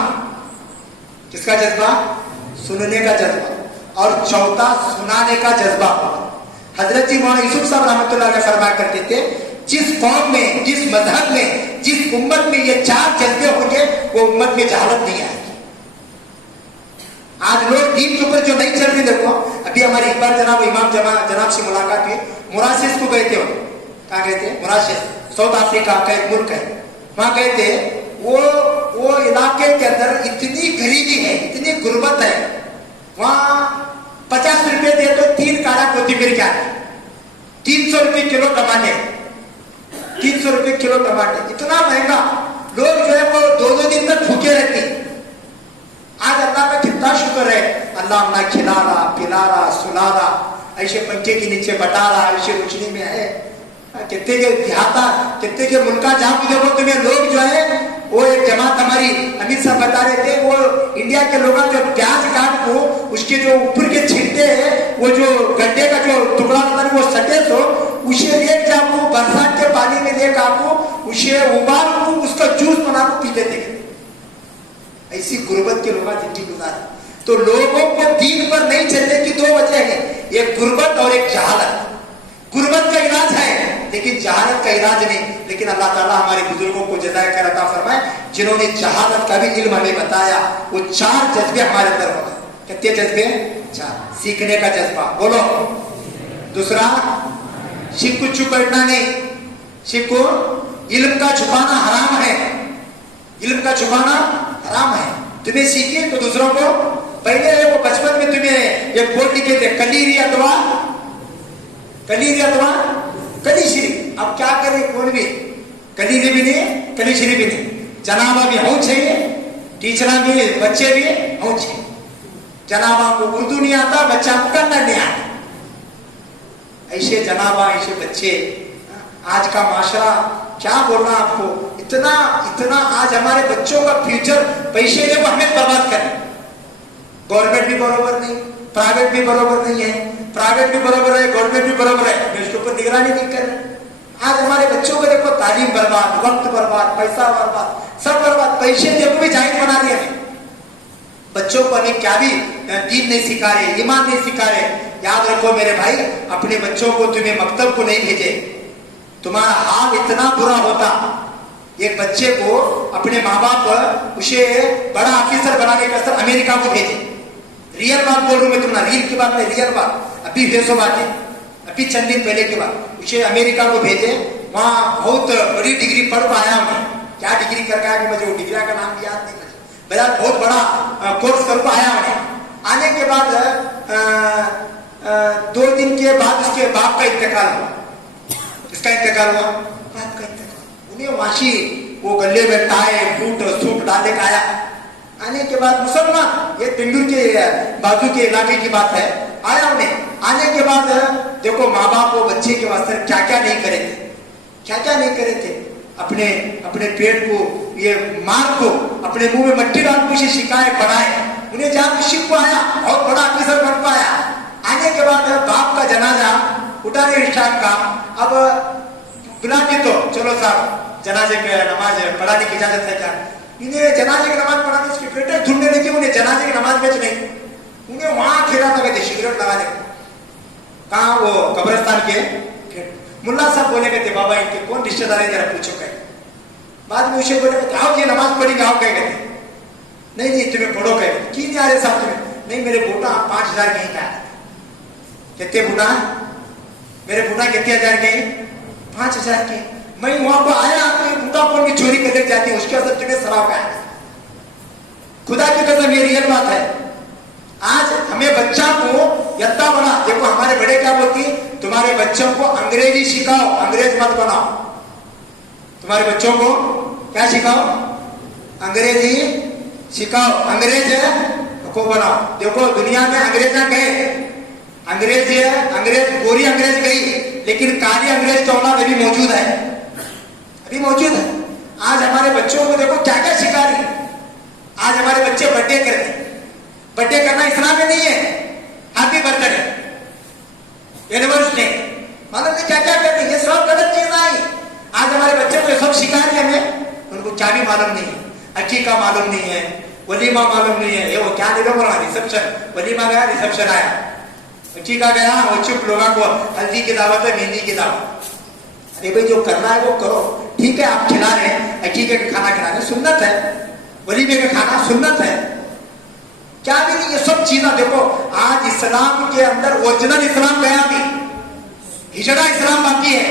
किसका जज्बा? सुनने का जज्बा। और चौथा सुनाने का जज्बा होना। हजरत जी मौलाना यूसुफ साहब रहमतुल्लाह अलैह फरमाया करते थे, जिस कौम में, जिस मजहब में, जिस उम्मत में ये 4 जज्बे होंगे वो उम्मत में जहालत नहीं आएगी। आज लोग दीन के ऊपर जो नहीं चल रही, देखो अभी हमारी एक बार जनाब इमाम जनाब से मुलाकात हुई, मोराशिस को गए थे। कहाँ गए थे? मोराशिस, साउथ अफ्रीका का एक मुल्क है, वहां गए थे। वो इलाके के अंदर इतनी गरीबी है, इतनी गुर्बत है, वहां 50 रुपए दे तो 3 काला कोथिंबीर क्या है, 300 रुपए किलो टमाटे, 300 रुपए किलो टमाटे, इतना महंगा। लोग जो है वो 2-2 दिन तक भूखे रहते। आज अल्लाह का कितना शुक्र है, अल्लाह अपना खिला रहा, पिला रहा, सुला रहा, ऐसे पंखे के नीचे बटा रहा, ऐसे रोशनी में है। कितने के देहाता, कितने के मुल्का जहां भी देखो तुम्हें लोग जो है, वो एक जमात हमारी अमित साहब बता रहे थे, वो इंडिया के लोग जो प्याज काट को उसके जो ऊपर के छिलके है, वो जो गड्ढे का जो टुकड़ा होता है वो सटे तो उसे लेक जाको बरसात के पानी में लेक आपको उसे उबाल को उसका जूस बना को पीते थे। ऐसी गुर्बत के लोग जिंदगी गुजारे। तो लोगों को दीन पर नहीं चलने की 2 वजह है, एक गुर्बत और एक जहालत। गुर्बत का इलाज है लेकिन जहालत का इलाज नहीं। लेकिन अल्लाह ताला हमारे बुजुर्गों को जज़ाए खैर अता फरमाए, जिन्होंने जहालत का भी इल्म हमें बताया। वो 4 जज्बे हमारे अंदर होगा। कितने जज्बे? 4। सीखने का जज्बा, बोलो। दूसरा, शिव को चुप बैठना नहीं। शिव को इल्म का छुपाना हराम है, इल्म का छुपाना हराम है। तुम्हें सीखिए तो दूसरों को, पहले वो बचपन में तुम्हें एक बोल लिखे थे, कलीरी अथवा कलीश्री। अब क्या करे, कौन भी कलीरी भी नहीं, कलीश्री भी नहीं। जनाबा भी होना चाहिए, टीचरा भी, बच्चे भी होना चाहिए। जनाबा को उर्दू नहीं आता, बच्चा को कन्नड़ नहीं आता, ऐसे जनाबा, ऐसे बच्चे। आज का माशरा क्या बोलना आपको, इतना इतना आज हमारे बच्चों का फ्यूचर पैसे ने हमें बर्बाद कर। गवर्नमेंट भी बराबर नहीं, प्राइवेट भी बराबर नहीं है, प्राइवेट भी बराबर है, गवर्नमेंट भी बराबर है, उसके ऊपर निगरानी नहीं कर रहे। आज हमारे बच्चों को देखो, तालीम बर्बाद, वक्त बर्बाद, पैसा बर्बाद, सब बर्बाद। पैसे देखो भी जाहिर बना दिया है। बच्चों को हमें क्या भी दीन नहीं सिखा रहे, ईमान नहीं सिखा रहे। याद रखो मेरे भाई, अपने बच्चों को तुम्हें मकतब को नहीं भेजे, तुम्हारा हाल इतना बुरा होता। एक बच्चे को अपने माँ बाप उसे बड़ा ऑफिसर बनाने का सर अमेरिका को भेजे। रियल बात बोल रहा हूं मैं, तुम्हारा रील की बात नहीं, रियल बात। अभी फेसो बात है, अभी चंद दिन पहले की बात। उसे अमेरिका को भेजे, वहां बहुत बड़ी डिग्री पढ़ पाया मैं। क्या डिग्री कर गया मुझे वो डिग्री का नाम याद नहीं, मेरा बहुत बड़ा कोर्स कर पाया उन्हें। आने के बाद 2 दिन के बाद उसके बाप का इंतकाल हुआ। किसका इंतकाल हुआ? बाप का इंतकाल। उन्हें वाशी वो गले में टाई बूट सूट डाले का आया। आने के बाद मुसलमान, ये पिंडूर के बाजू के इलाके की बात है, आया उन्हें आने के बाद देखो माँ बाप वो बच्चे के वास्ते क्या क्या नहीं करे थे, क्या क्या नहीं करे थे। अपने अपने पेट को ये मार को अपने मुंह में मट्टी डाल के सिखाए पढ़ाए, उन्हें जहाँ शिक को आया बहुत बड़ा ऑफिसर बन पाया। आने के बाद बाप का जनाजा उठाने स्टार्ट का, अब बुला के तो चलो साहब जनाजे की नमाज पढ़ाने की इजाजत है क्या? इन्हें जनाजे की नमाज पढ़ाने उसके बेटे ढूंढने लगे, उन्हें जनाजे की नमाज में नहीं, उन्हें वहां खेला था कहते सिगरेट लगाने कहा वो कब्रिस्तान के मुल्ला साहब बोले कहते बाबा इनके कौन रिश्तेदार है जरा पूछो कहे। बाद में उसे बोले आओ ये नमाज पढ़ी आओ कह कहते नहीं तुम्हें पढ़ो कहे की नहीं आ रहे साहब तुम्हें, नहीं मेरे बूटा 5,000 कहीं का कहते बूटा मेरे बूटा कितने हजार के 5,000 के। मैं वहां को आया अपने बूटा को भी चोरी करके जाती है उसके असर तुम्हें सराव का है। खुदा की कसम ये रियल बात है। आज हमें बच्चा को यत्ता बना, देखो हमारे बड़े क्या बोलती है तुम्हारे बच्चों को अंग्रेजी सिखाओ, अंग्रेज मत बनाओ। तुम्हारे बच्चों को क्या सिखाओ? अंग्रेजी सिखाओ, अंग्रेज को बनाओ। देखो दुनिया में अंग्रेज गए, अंग्रेज गोरी अंग्रेज गई, लेकिन काली अंग्रेज का औलाद अभी मौजूद है, अभी मौजूद है। आज हमारे बच्चों को देखो क्या क्या सिखा रही। आज हमारे बच्चे बर्थडे करते, बर्थडे करना इस्लाम में नहीं है, हैप्पी बर्थडे एनिवर्सरी मालूम नहीं क्या क्या करते, ये सब गलत चीज आई। आज हमारे बच्चे को सब सिखा रही हमें, उनको क्या भी मालूम नहीं है, अकीका मालूम नहीं है, वलीमा मालूम नहीं है। ये वो क्या नहीं बोला रिसेप्शन, वलीमा गया रिसेप्शन आया, अकीका गया वो चुप लोगों को हल्दी की दावत है मेहंदी की दावत। अरे भाई जो करना है वो करो, ठीक है आप खिला रहे हैं, अकीके का खाना खिला रहे सुन्नत है, वलीमे का खाना सुन्नत है, क्या भी नहीं। ये सब चीजें देखो आज इस्लाम के अंदर ओरिजिनल इस्लाम गया भी, हिजड़ा इस्लाम बाकी है,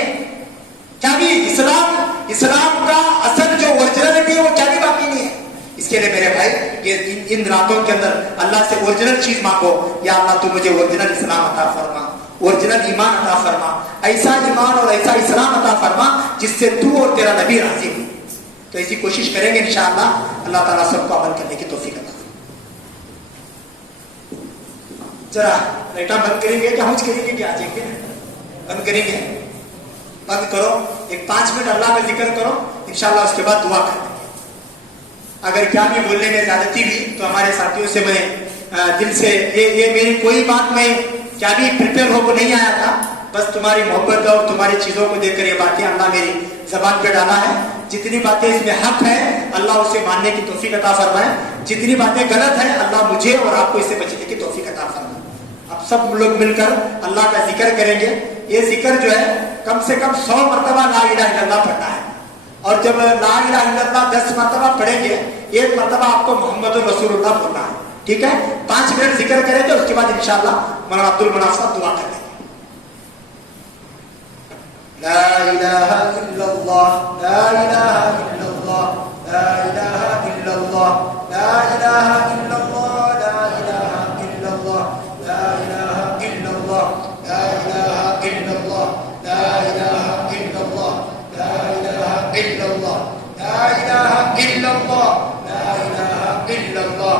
क्या भी इस्लाम का असल जो ओरिजिनलिटी है वो क्या भी बाकी नहीं है। इसके लिए मेरे भाई ये इन रातों के अंदर अल्लाह से ओरिजिनल चीज मांगो, या अल्लाह तू मुझे ओरिजिनल इस्लाम अता फरमा, ओरिजिनल ईमान अता फरमा, ऐसा ईमान और ऐसा इस्लाम अता फरमा जिससे तू और तेरा नबी राजी हो। तो ऐसी कोशिश करेंगे इंशाअल्लाह, अल्लाह ताला सबको अमल करने की तौफीक अता। जरा लाइटा बंद करेंगे क्या हुज करेंगे क्या? आज बंद करेंगे, बंद करो, एक 5 मिनट अल्लाह का जिक्र करो, इंशाअल्लाह उसके बाद दुआ करेंगे। अगर क्या भी बोलने में ज्यादती भी तो हमारे साथियों से मैं दिल से ये मेरी कोई बात में क्या भी प्रिपेयर होकर नहीं आया था, बस तुम्हारी मोहब्बत और तुम्हारी चीजों को देखकर ये बातें अल्लाह मेरी जबान पे डाला है। जितनी बातें इसमें हक है अल्लाह उसे मानने की तौफीक अता फरमाए, जितनी बातें गलत है अल्लाह मुझे और आपको इससे बचने की तौफीक अता फरमाए। अब सब लोग मिलकर अल्लाह का जिक्र करेंगे। ये जिक्र जो है कम से कम 100 मरतबा ला इलाहा इल्लल्लाह पढ़ना है, और जब ला इलाहा इल्लल्लाह 10 मरतबा पढ़ेंगे, 1 मरतबा आपको मोहम्मद रसूलुल्लाह बोलना है, ठीक है? 5 मिनट जिक्र करेंगे, उसके बाद इंशाअल्लाह मौलाना अब्दुल मनाफ साहब दुआ कर देंगे। ला इलाहा इल्लल्लाह, ला इलाहा इल्लल्लाह, ला इलाहा इल्लल्लाह, ला इलाहा इल्लल्लाह, ला इलाहा इल्लल्लाह, ला इलाहा इल्लल्लाह, ला इलाहा इल्लल्लाह, ला इलाहा इल्लल्लाह, ला इलाहा इल्लल्लाह, ला इलाहा इल्लल्लाह, ला इलाहा इल्लल्लाह,